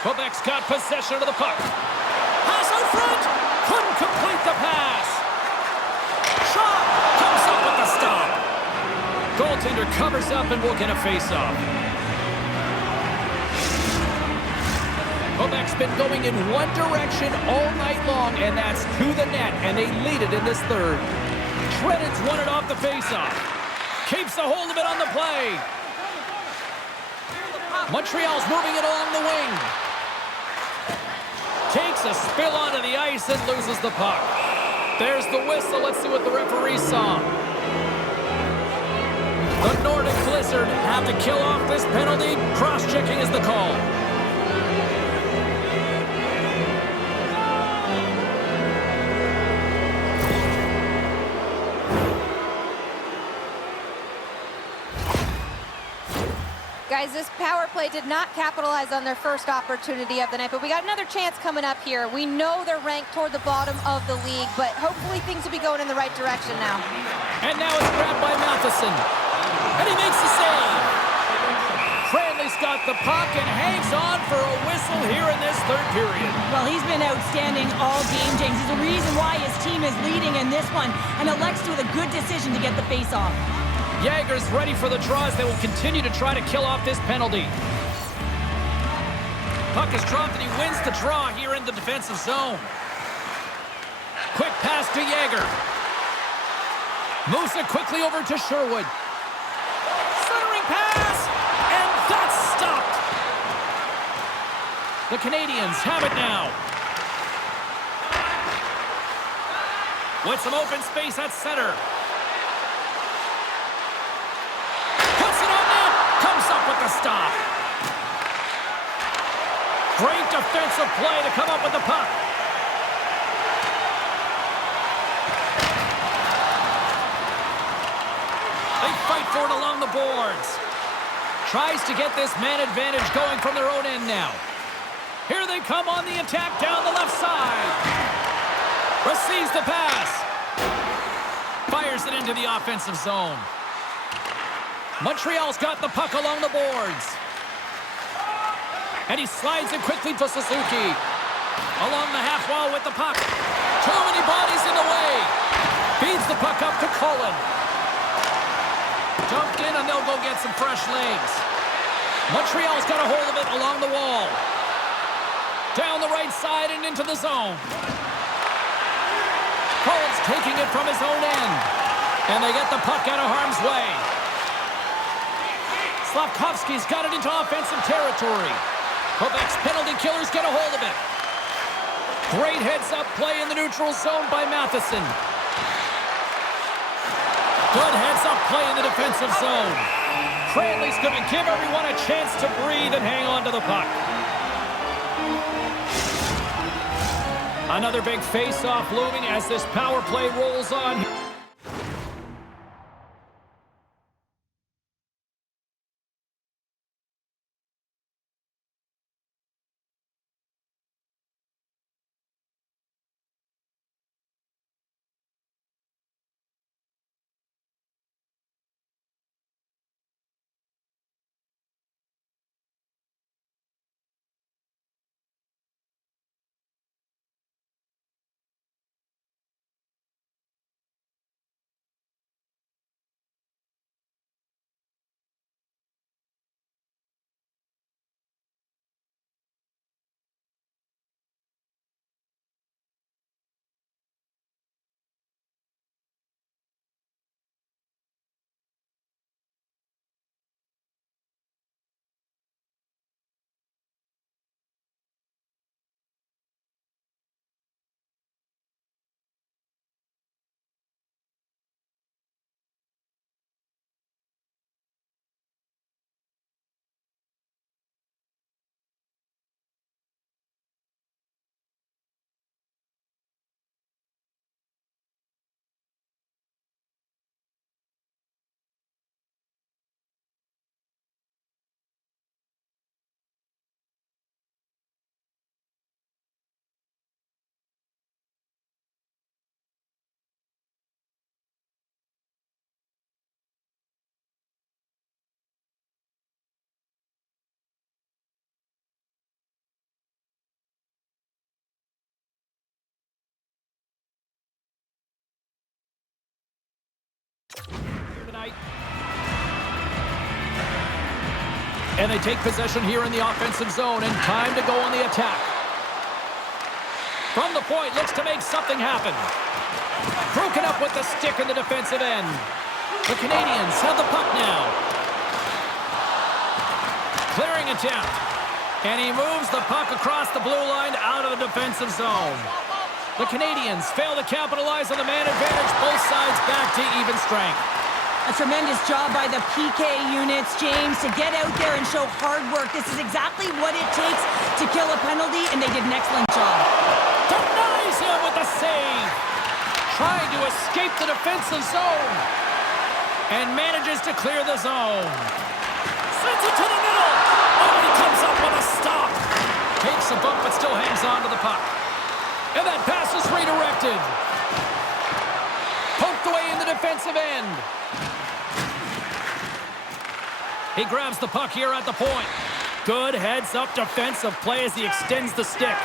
Quebec's got possession of the puck. Pass out front. Couldn't complete the pass. Shot comes up with the stop. Goaltender covers up and will get a face-off. Quebec's been going in one direction all night long, and that's to the net, and they lead it in this third. Shredded's won it off the face-off. Keeps a hold of it on the play. Montreal's moving it along the wing. Takes a spill onto the ice and loses the puck. There's the whistle. Let's see what the referee saw. The Nordic Blizzard have to kill off this penalty. Cross-checking is the call. Guys, this power play did not capitalize on their first opportunity of the night, but we got another chance coming up here. We know they're ranked toward the bottom of the league, but hopefully things will be going in the right direction now. And now it's grabbed by Matheson. And he makes the save. Cranley's got the puck and hangs on for a whistle here in this third period. Well, he's been outstanding all game, James. He's the reason why his team is leading in this one, and elects with a good decision to get the face-off. Jager's ready for the draws. They will continue to try to kill off this penalty. Puck is dropped and he wins the draw here in the defensive zone. Quick pass to Jager. Moves it quickly over to Sherwood. Centering pass, and that's stopped. The Canadians have it now. With some open space at center. Puts it on net. Comes up with the stop. Great defensive play to come up with the puck. They fight for it along the boards. Tries to get this man advantage going from their own end now. Here they come on the attack down the left side. Receives the pass. Fires it into the offensive zone. Montreal's got the puck along the boards. And he slides it quickly to Suzuki. Along the half wall with the puck. Too many bodies in the way. Feeds the puck up to Cullen. Dumped in and they'll go get some fresh legs. Montreal's got a hold of it along the wall. Down the right side and into the zone. Cullen's taking it from his own end. And they get the puck out of harm's way. Slavkovsky's got it into offensive territory. Quebec's penalty killers get a hold of it. Great heads-up play in the neutral zone by Matheson. Good heads-up play in the defensive zone. Cranley's going to give everyone a chance to breathe and hang on to the puck. Another big face-off looming as this power play rolls on. Tonight. And they take possession here in the offensive zone, and time to go on the attack. From the point, looks to make something happen. Broken up with the stick in the defensive end. The Canadians have the puck now. Clearing attempt. And he moves the puck across the blue line out of the defensive zone. The Canadians fail to capitalize on the man advantage. Both sides back to even strength. A tremendous job by the PK units, James, to get out there and show hard work. This is exactly what it takes to kill a penalty, and they did an excellent job. Denies him with the save. Trying to escape the defensive zone. And manages to clear the zone. Sends it to the middle. Oh, he comes up with a stop. Takes a bump, but still hangs on to the puck. And that pass is redirected. Poked away in the defensive end. He grabs the puck here at the point. Good heads-up defensive play as he extends the stick.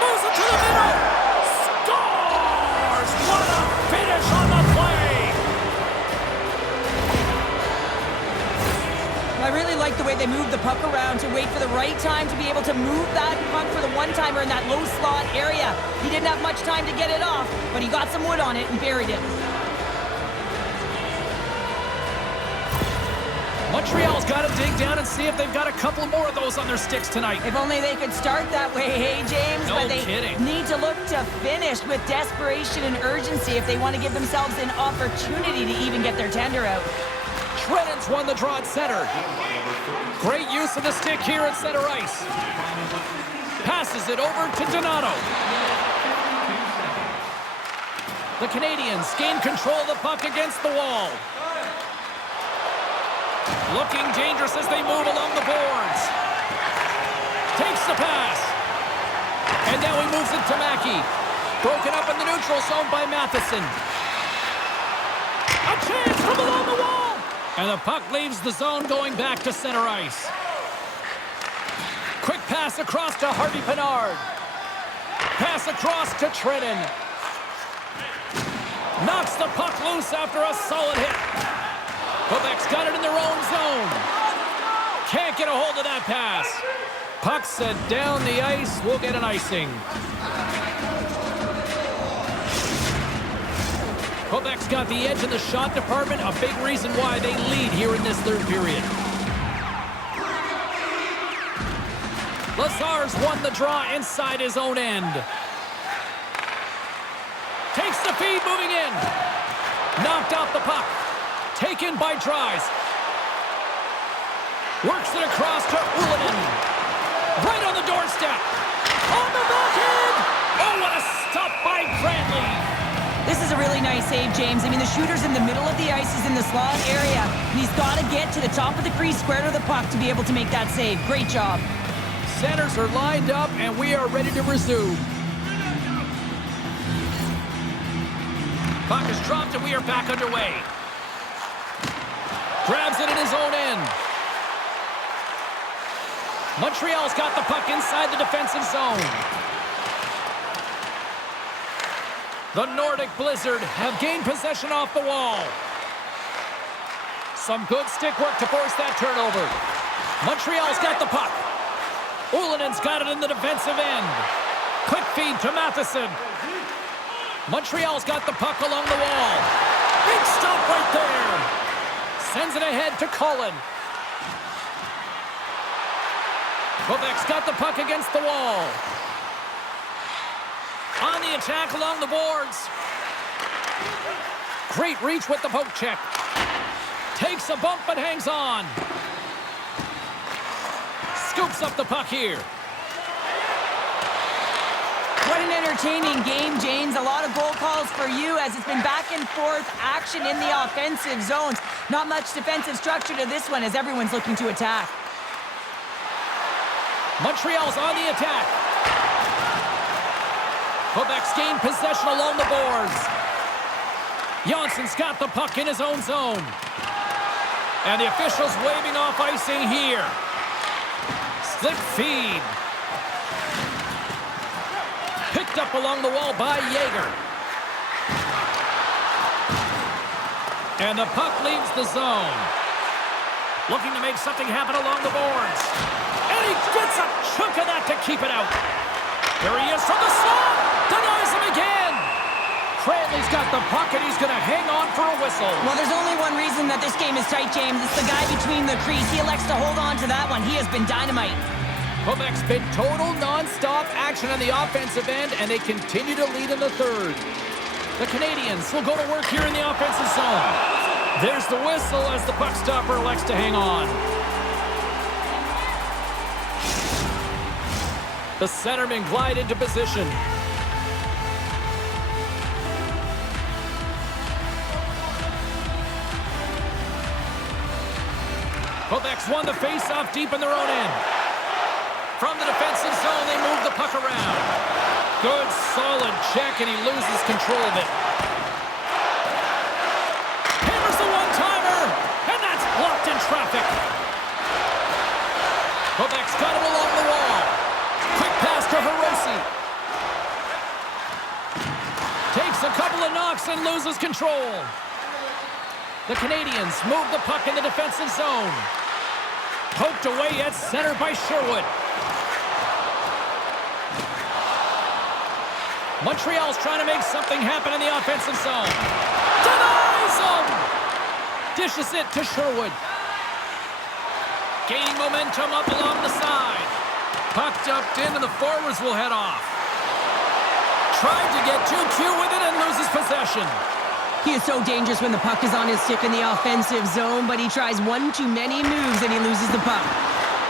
Moves it to the middle. Scores! What a finish on the play! I really like the way they moved the puck around to wait for the right time to be able to move that puck for the one-timer in that low slot area. He didn't have much time to get it off, but he got some wood on it and buried it. Montreal's got to dig down and see if they've got a couple more of those on their sticks tonight. If only they could start that way, hey, James? No but they kidding. need to look to finish with desperation and urgency if they want to give themselves an opportunity to even get their tender out. Trenton's won the draw at center. Great use of the stick here at center ice. Passes it over to Donato. The Canadians gain control of the puck against the wall. Looking dangerous as they move along the boards. Takes the pass. And now he moves it to Mackey. Broken up in the neutral zone by Matheson. A chance from along the wall. And the puck leaves the zone going back to center ice. Quick pass across to Harvey Pinard. Pass across to Trenton. Knocks the puck loose after a solid hit. Quebec's got it in their own zone. Can't get a hold of that pass. Puck set down the ice. We'll get an icing. Quebec's got the edge in the shot department. A big reason why they lead here in this third period. Lazar's won the draw inside his own end. Takes the feed, moving in. Knocked off the puck. Taken by Dries. Works it across to Ullinen. Right on the doorstep. On the backhand. Oh, what a stop by Cranley. This is a really nice save, James. I mean, the shooter's in the middle of the ice. He's in the slot area. And he's got to get to the top of the crease, square to the puck to be able to make that save. Great job. Centers are lined up, and we are ready to resume. Puck is dropped, and we are back underway. Grabs it in his own end. Montreal's got the puck inside the defensive zone. The Nordic Blizzard have gained possession off the wall. Some good stick work to force that turnover. Montreal's got the puck. Ullinen's got it in the defensive end. Quick feed to Matheson. Montreal's got the puck along the wall. Big stop right there. Sends it ahead to Cullen. Quebec's got the puck against the wall. On the attack along the boards. Great reach with the poke check. Takes a bump but hangs on. Scoops up the puck here. What an entertaining game, James. A lot of goal calls for you as it's been back and forth action in the offensive zones. Not much defensive structure to this one as everyone's looking to attack. Montreal's on the attack. Quebec's gained possession along the boards. Janssen's got the puck in his own zone. And the officials waving off icing here. Slick feed. Picked up along the wall by Yeager. And the puck leaves the zone. Looking to make something happen along the boards. And he gets a chunk of that to keep it out. There he is from the slot. Denies him again. Cranley's got the puck and he's going to hang on for a whistle. Well, there's only one reason that this game is tight, James. It's the guy between the crease. He elects to hold on to that one. He has been dynamite. Quebec's been total non-stop action on the offensive end, and they continue to lead in the third. The Canadians will go to work here in the offensive zone. There's the whistle as the puck stopper elects to hang on. The centermen glide into position. Quebec's won the face-off deep in their own end. From the defensive zone, they move the puck around. Good, solid check, and he loses control of it. Hammers the one-timer, and that's blocked in traffic. Quebec's got it along the wall. Quick pass to Hirose. Takes a couple of knocks and loses control. The Canadians move the puck in the defensive zone. Poked away at center by Sherwood. Montreal's trying to make something happen in the offensive zone. Denies him! Dishes it to Sherwood. Gaining momentum up along the side. Puck dumped in and the forwards will head off. Tried to get too cute with it and loses possession. He is so dangerous when the puck is on his stick in the offensive zone, but he tries one too many moves and he loses the puck.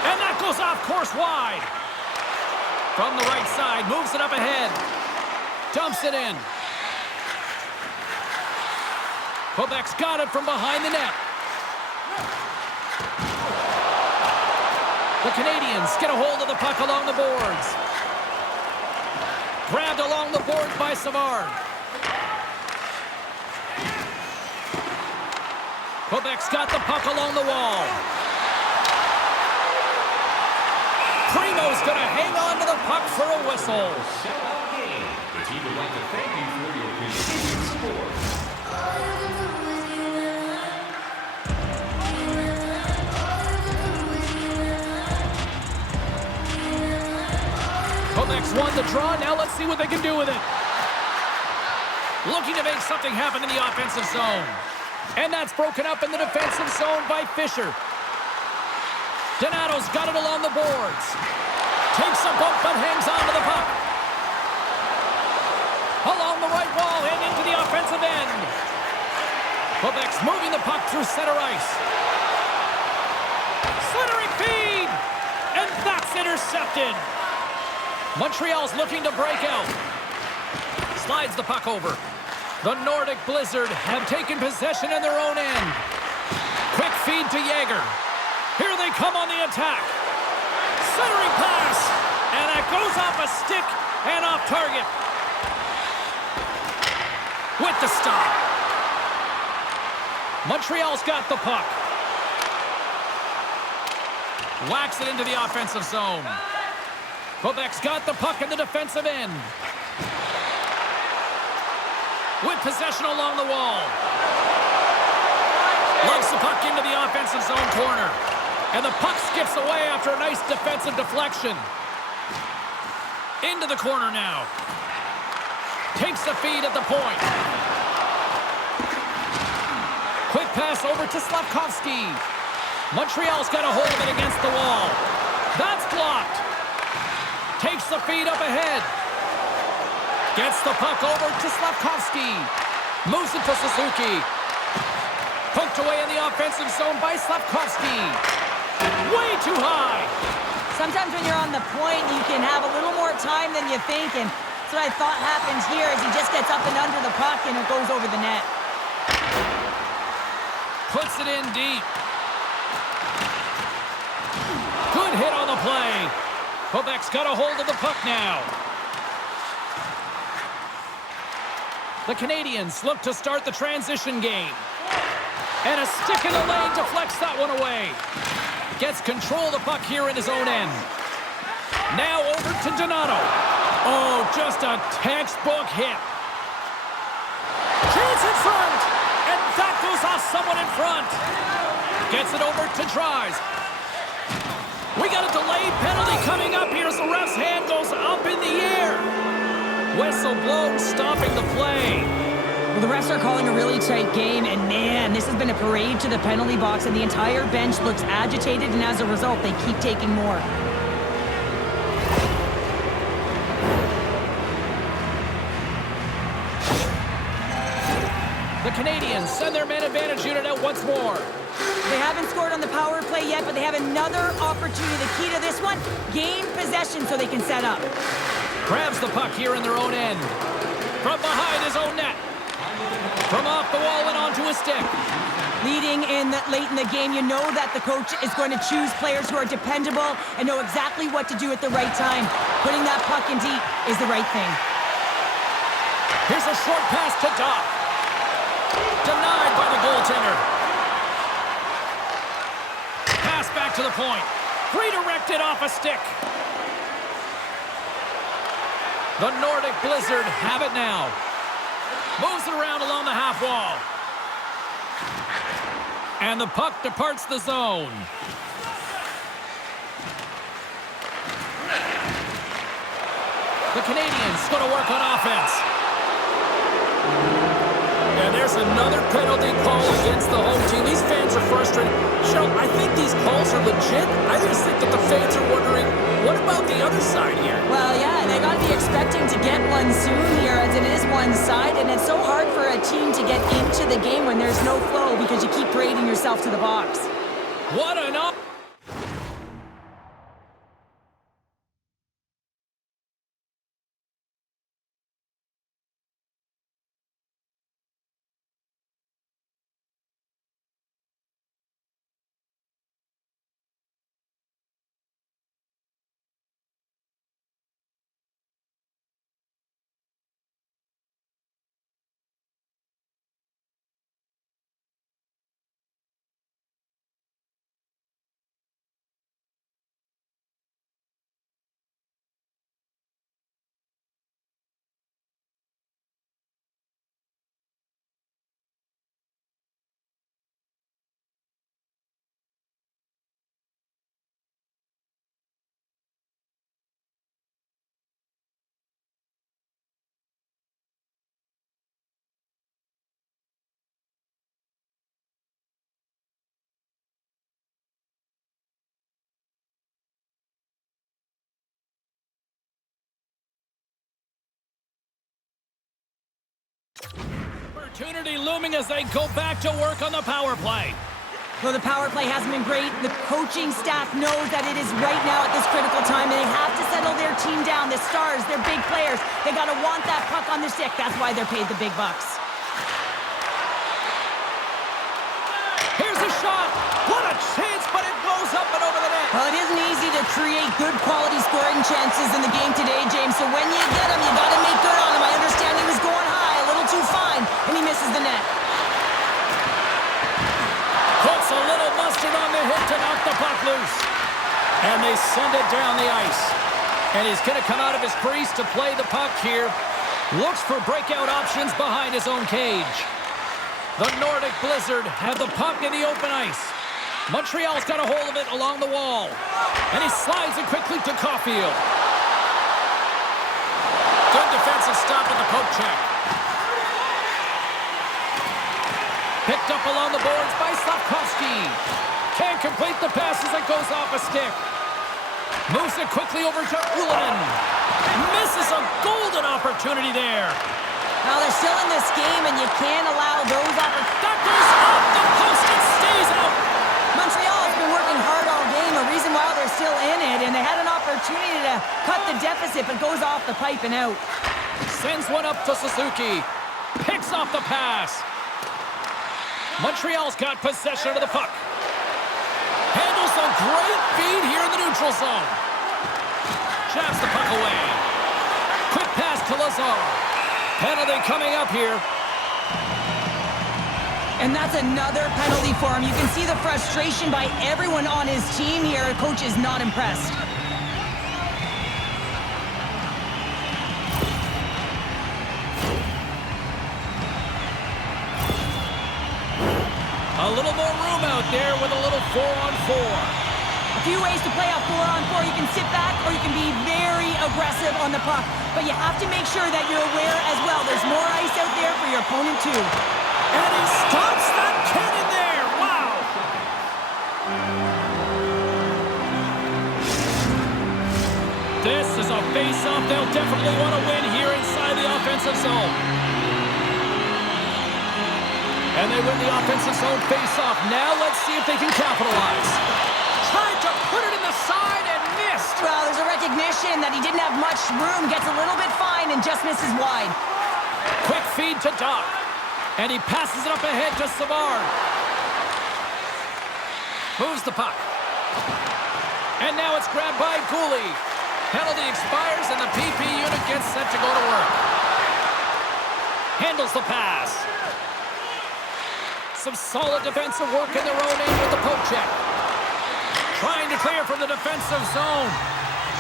And that goes off course wide. From the right side, moves it up ahead. Dumps it in. Quebec's got it from behind the net. The Canadians get a hold of the puck along the boards. Grabbed along the boards by Savard. Quebec's got the puck along the wall. Primo's going to hang on to the puck for a whistle. Sellout game. The team would like to thank you for your continued support. Quebec's won the draw. Now let's see what they can do with it. Looking to make something happen in the offensive zone. And that's broken up in the defensive zone by Fisher. Donato's got it along the boards. Takes a bump but hangs on to the puck. Along the right wall and into the offensive end. Quebec's moving the puck through center ice. Slithering feed! And that's intercepted. Montreal's looking to break out. Slides the puck over. The Nordic Blizzard have taken possession in their own end. Quick feed to Yager. Here they come on the attack. Centering pass. And that goes off a stick and off target. With the stop. Montreal's got the puck. Whacks it into the offensive zone. Quebec's got the puck in the defensive end. With possession along the wall. Lugs the puck into the offensive zone corner. And the puck skips away after a nice defensive deflection. Into the corner now. Takes the feed at the point. Quick pass over to Slavkovsky. Montreal's got a hold of it against the wall. That's blocked. Takes the feed up ahead. Gets the puck over to Slavkovsky. Moves it to Suzuki. Poked away in the offensive zone by Slavkovsky. Way too high. Sometimes when you're on the point, you can have a little more time than you think, and that's what I thought happens here is he just gets up and under the puck and it goes over the net. Puts it in deep. Good hit on the play. Quebec's got a hold of the puck now. The Canadians look to start the transition game. And a stick in the lane deflects that one away. Gets control of the puck here in his own end. Now over to Donato. Oh, just a textbook hit. Chance in front. And that goes off someone in front. Gets it over to Dries. We got a delayed penalty coming up here as the ref's hand goes up in the air. Whistle blown, stopping the play. Well, the refs are calling a really tight game, and man, this has been a parade to the penalty box, and the entire bench looks agitated, and as a result, they keep taking more. The Canadians send their man advantage unit out once more. They haven't scored on the power play yet, but they have another opportunity. The key to this one, gain possession so they can set up. Grabs the puck here in their own end. From behind his own net. From off the wall and onto his stick. Leading in late in the game, you know that the coach is going to choose players who are dependable and know exactly what to do at the right time. Putting that puck in deep is the right thing. Here's a short pass to Doc. Denied by the goaltender. Pass back to the point. Redirected off a stick. The Nordic Blizzard have it now. Moves it around along the half wall. And the puck departs the zone. The Canadians going to work on offense. And there there's another penalty call against the home team. These fans are frustrated. Cheryl, I think these calls are legit. I just think that the fans are wondering, what about the other side here? Well, yeah, they got to be expecting to get one soon here, as it is one side, and it's so hard for a team to get into the game when there's no flow because you keep parading yourself to the box. What an up! Opportunity looming as they go back to work on the power play. Though the power play hasn't been great, the coaching staff knows that it is right now at this critical time, and they have to settle their team down. The stars, they're big players. They got to want that puck on their stick. That's why they're paid the big bucks. Here's a shot. What a chance, but it goes up and over the net. Well, it isn't easy to create good quality scoring chances in the game today, James. So when you get them, you got to make good on them. I understand he was going high, a little too fine, and he misses the net. Puts a little mustard on the hit to knock the puck loose. And they send it down the ice. And he's going to come out of his crease to play the puck here. Looks for breakout options behind his own cage. The Nordic Blizzard have the puck in the open ice. Montreal's got a hold of it along the wall. And he slides it quickly to Caulfield. Good defensive stop with the poke check. Picked up along the boards by Slavkovsky. Can't complete the pass as it goes off a stick. Moves it quickly over to Ullinen. Misses a golden opportunity there. Now they're still in this game, and you can't allow those opportunities. That goes off the post and stays out. Montreal has been working hard all game, a reason why they're still in it, and they had an opportunity to cut the deficit, but goes off the pipe and out. Sends one up to Suzuki. Picks off the pass. Montreal's got possession of the puck. Handles a great feed here in the neutral zone. Jabs the puck away. Quick pass to Lazar. Penalty coming up here. And that's another penalty for him. You can see the frustration by everyone on his team here. Coach is not impressed. A little more room out there with a little 4-on-4. A few ways to play a 4-on-4. You can sit back or you can be very aggressive on the puck. But you have to make sure that you're aware as well. There's more ice out there for your opponent too. And he stops that cannon there. Wow. This is a face-off they'll definitely want to win here inside the offensive zone. And they win the offensive zone face-off. Now let's see if they can capitalize. Tried to put it in the side and missed. Well, there's a recognition that he didn't have much room. Gets a little bit fine and just misses wide. Quick feed to Doc. And he passes it up ahead to Savard. Moves the puck. And now it's grabbed by Cooley. Penalty expires and the PP unit gets set to go to work. Handles the pass. Some solid defensive work in their own end with the poke check. Trying to clear from the defensive zone.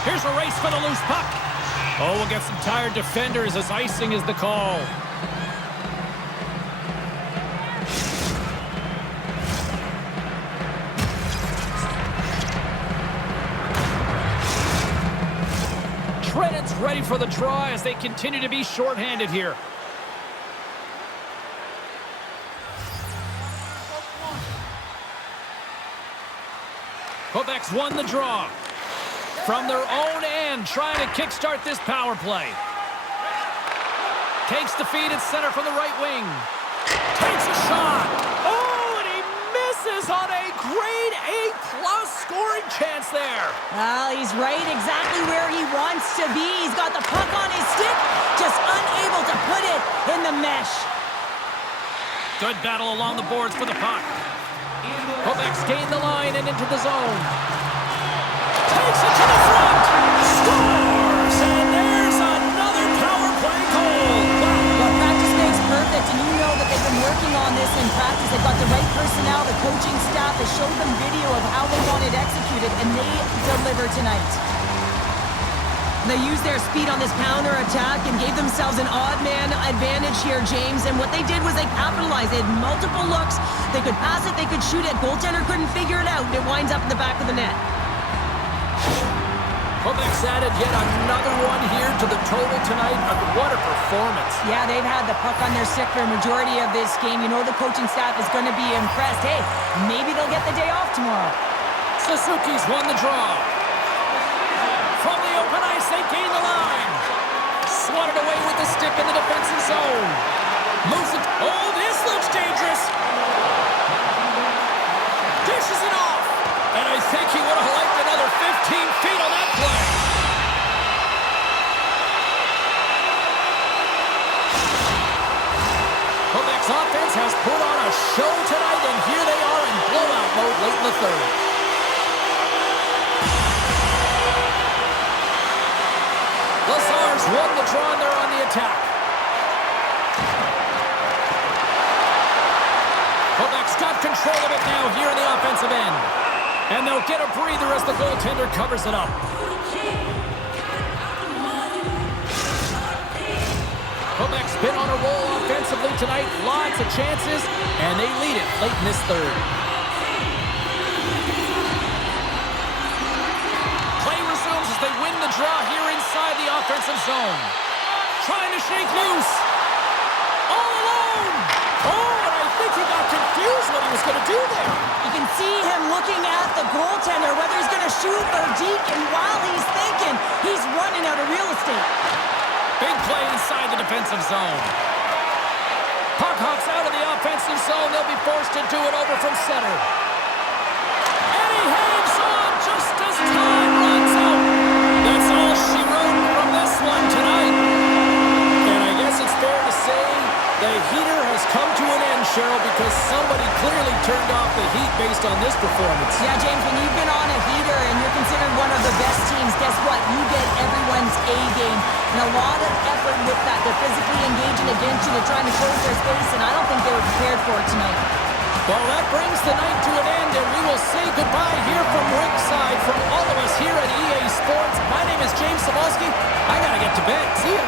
Here's a race for the loose puck. Oh, we'll get some tired defenders as icing is the call. Trenton's ready for the draw as they continue to be shorthanded here. Quebec's won the draw. From their own end, trying to kickstart this power play. Takes the feed at center from the right wing. Takes a shot. Oh, and he misses on a grade A+ scoring chance there. Well, he's right exactly where he wants to be. He's got the puck on his stick, just unable to put it in the mesh. Good battle along the boards for the puck. Quebec's gained the line and into the zone. Takes it to the front. Scores! And there's another power play goal. Well, practice makes perfect, and you know that they've been working on this in practice. They've got the right personnel. The coaching staff has showed them video of how they want it executed, and they deliver tonight. They used their speed on this counter attack and gave themselves an odd man advantage here, James. And what they did was they capitalized. They had multiple looks. They could pass it, they could shoot it. Goaltender couldn't figure it out, and it winds up in the back of the net. Quebec's added yet another one here to the total tonight. What a performance. Yeah, they've had the puck on their stick for a majority of this game. You know the coaching staff is going to be impressed. Hey, maybe they'll get the day off tomorrow. Suzuki's won the draw. From the open ice, they gain the line. Swatted away with the stick in the defensive zone. Moves it. Oh, this looks dangerous. Dishes it off. And I think he would have liked another 15 feet on that play. Quebec's offense has put on a show tonight, and here they are in blowout mode late in the third. Lazar's won the draw, and they're on the attack. Quebec's got control of it now here in the offensive end. And they'll get a breather as the goaltender covers it up. Quebec's been on a roll offensively tonight. Lots of chances, and they lead it late in this third. Play resumes as they win the draw here inside the offensive zone. Trying to shake loose. All alone. Oh, and I think he got confused what he was going to do there. You can see him looking at the goaltender, whether he's going to shoot or deke, and while he's thinking, he's running out of real estate. Big play inside the defensive zone. Puck hops out of the offensive zone. They'll be forced to do it over from center. And he hangs on just as time runs out. That's all she wrote from this one tonight. And I guess it's fair to say the heater has come to an end, Cheryl, because somebody clearly turned off the heat based on this performance. Yeah, James, when you've been on a heater and you're considered one of the best teams, guess what? You get everyone's A game. And a lot of effort with that. They're physically engaging against you. They're trying to close their space, and I don't think they were prepared for it tonight. Well, that brings the night to an end, and we will say goodbye here from ringside from all of us here at EA Sports. My name is James S.O.A.C.J.V. I got to get to bed. See ya.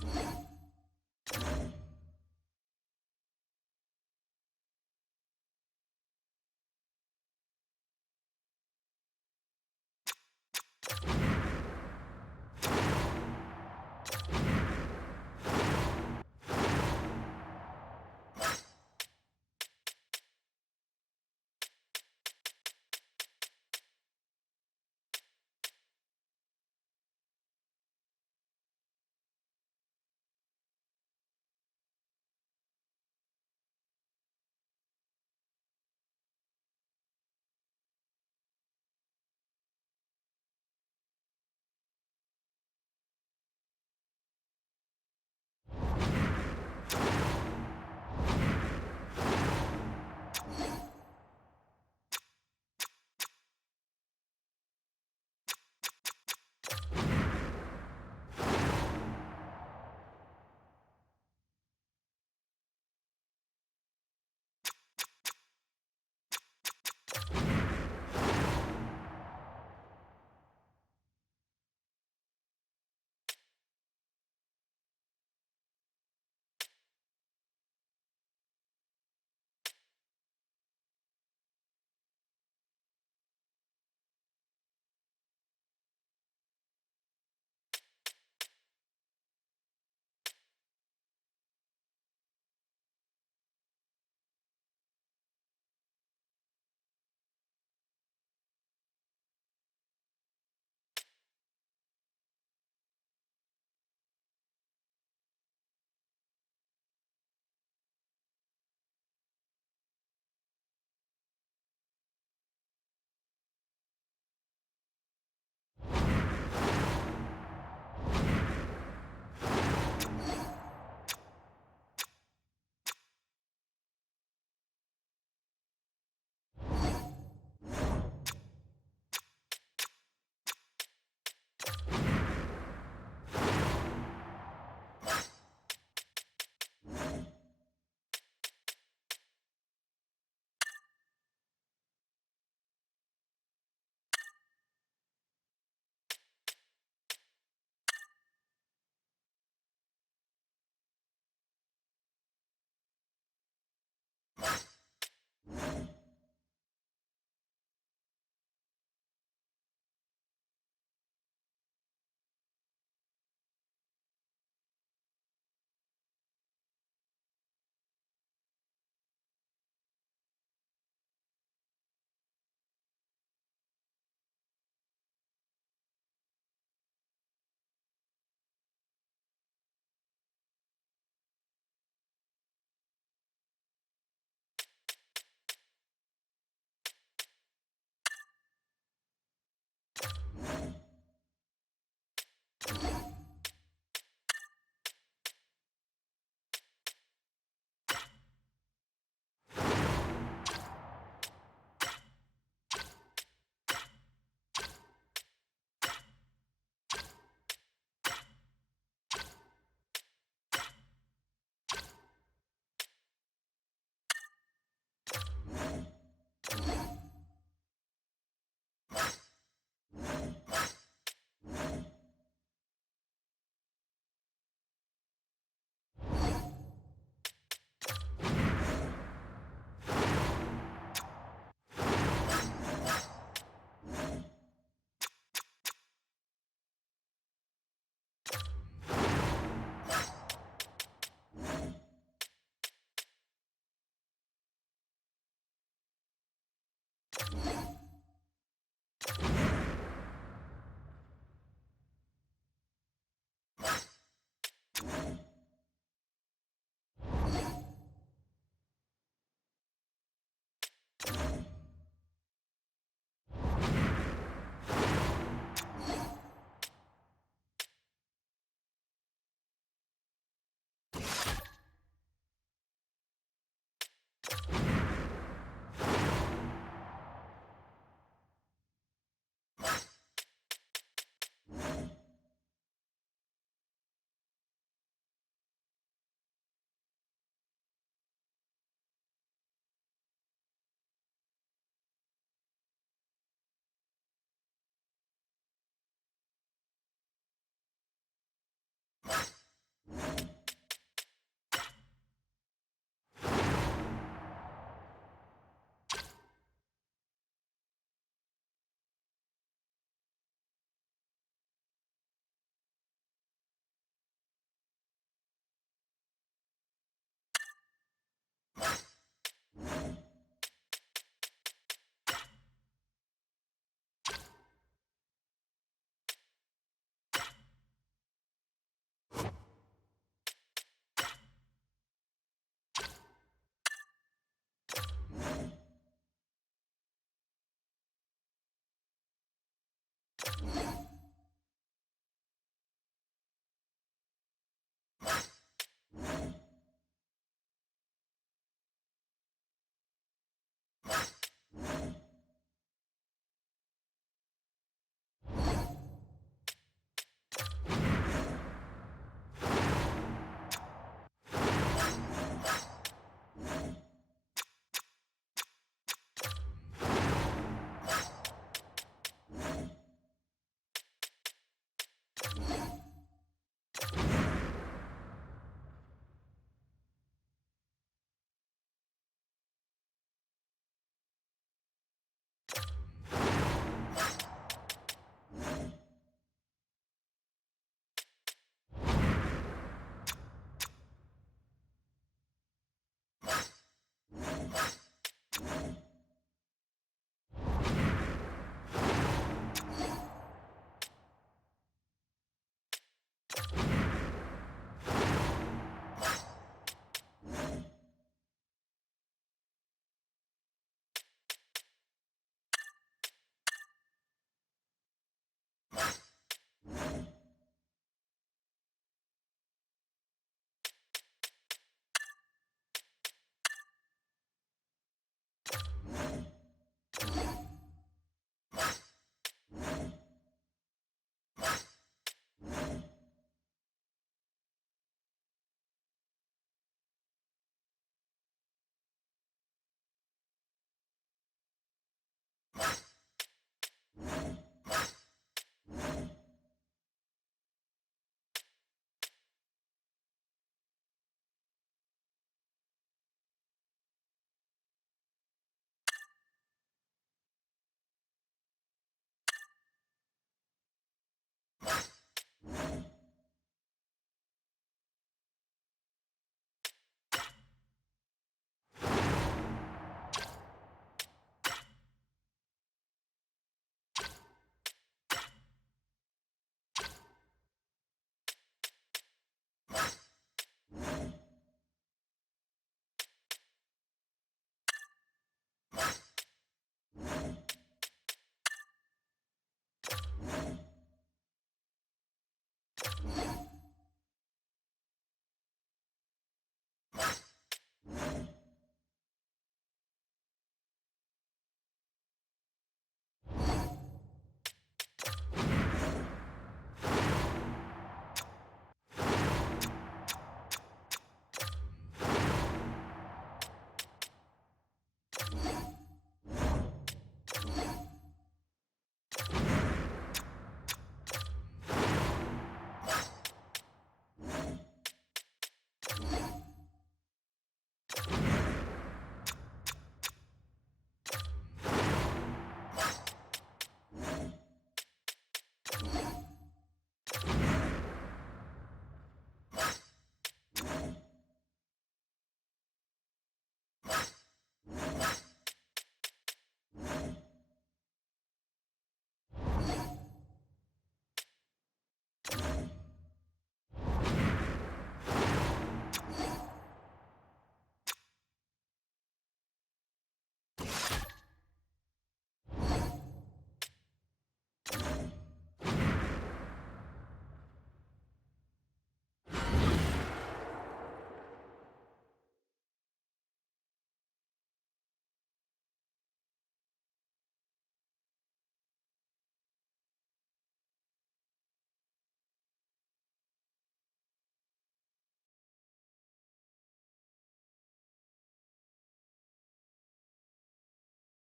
you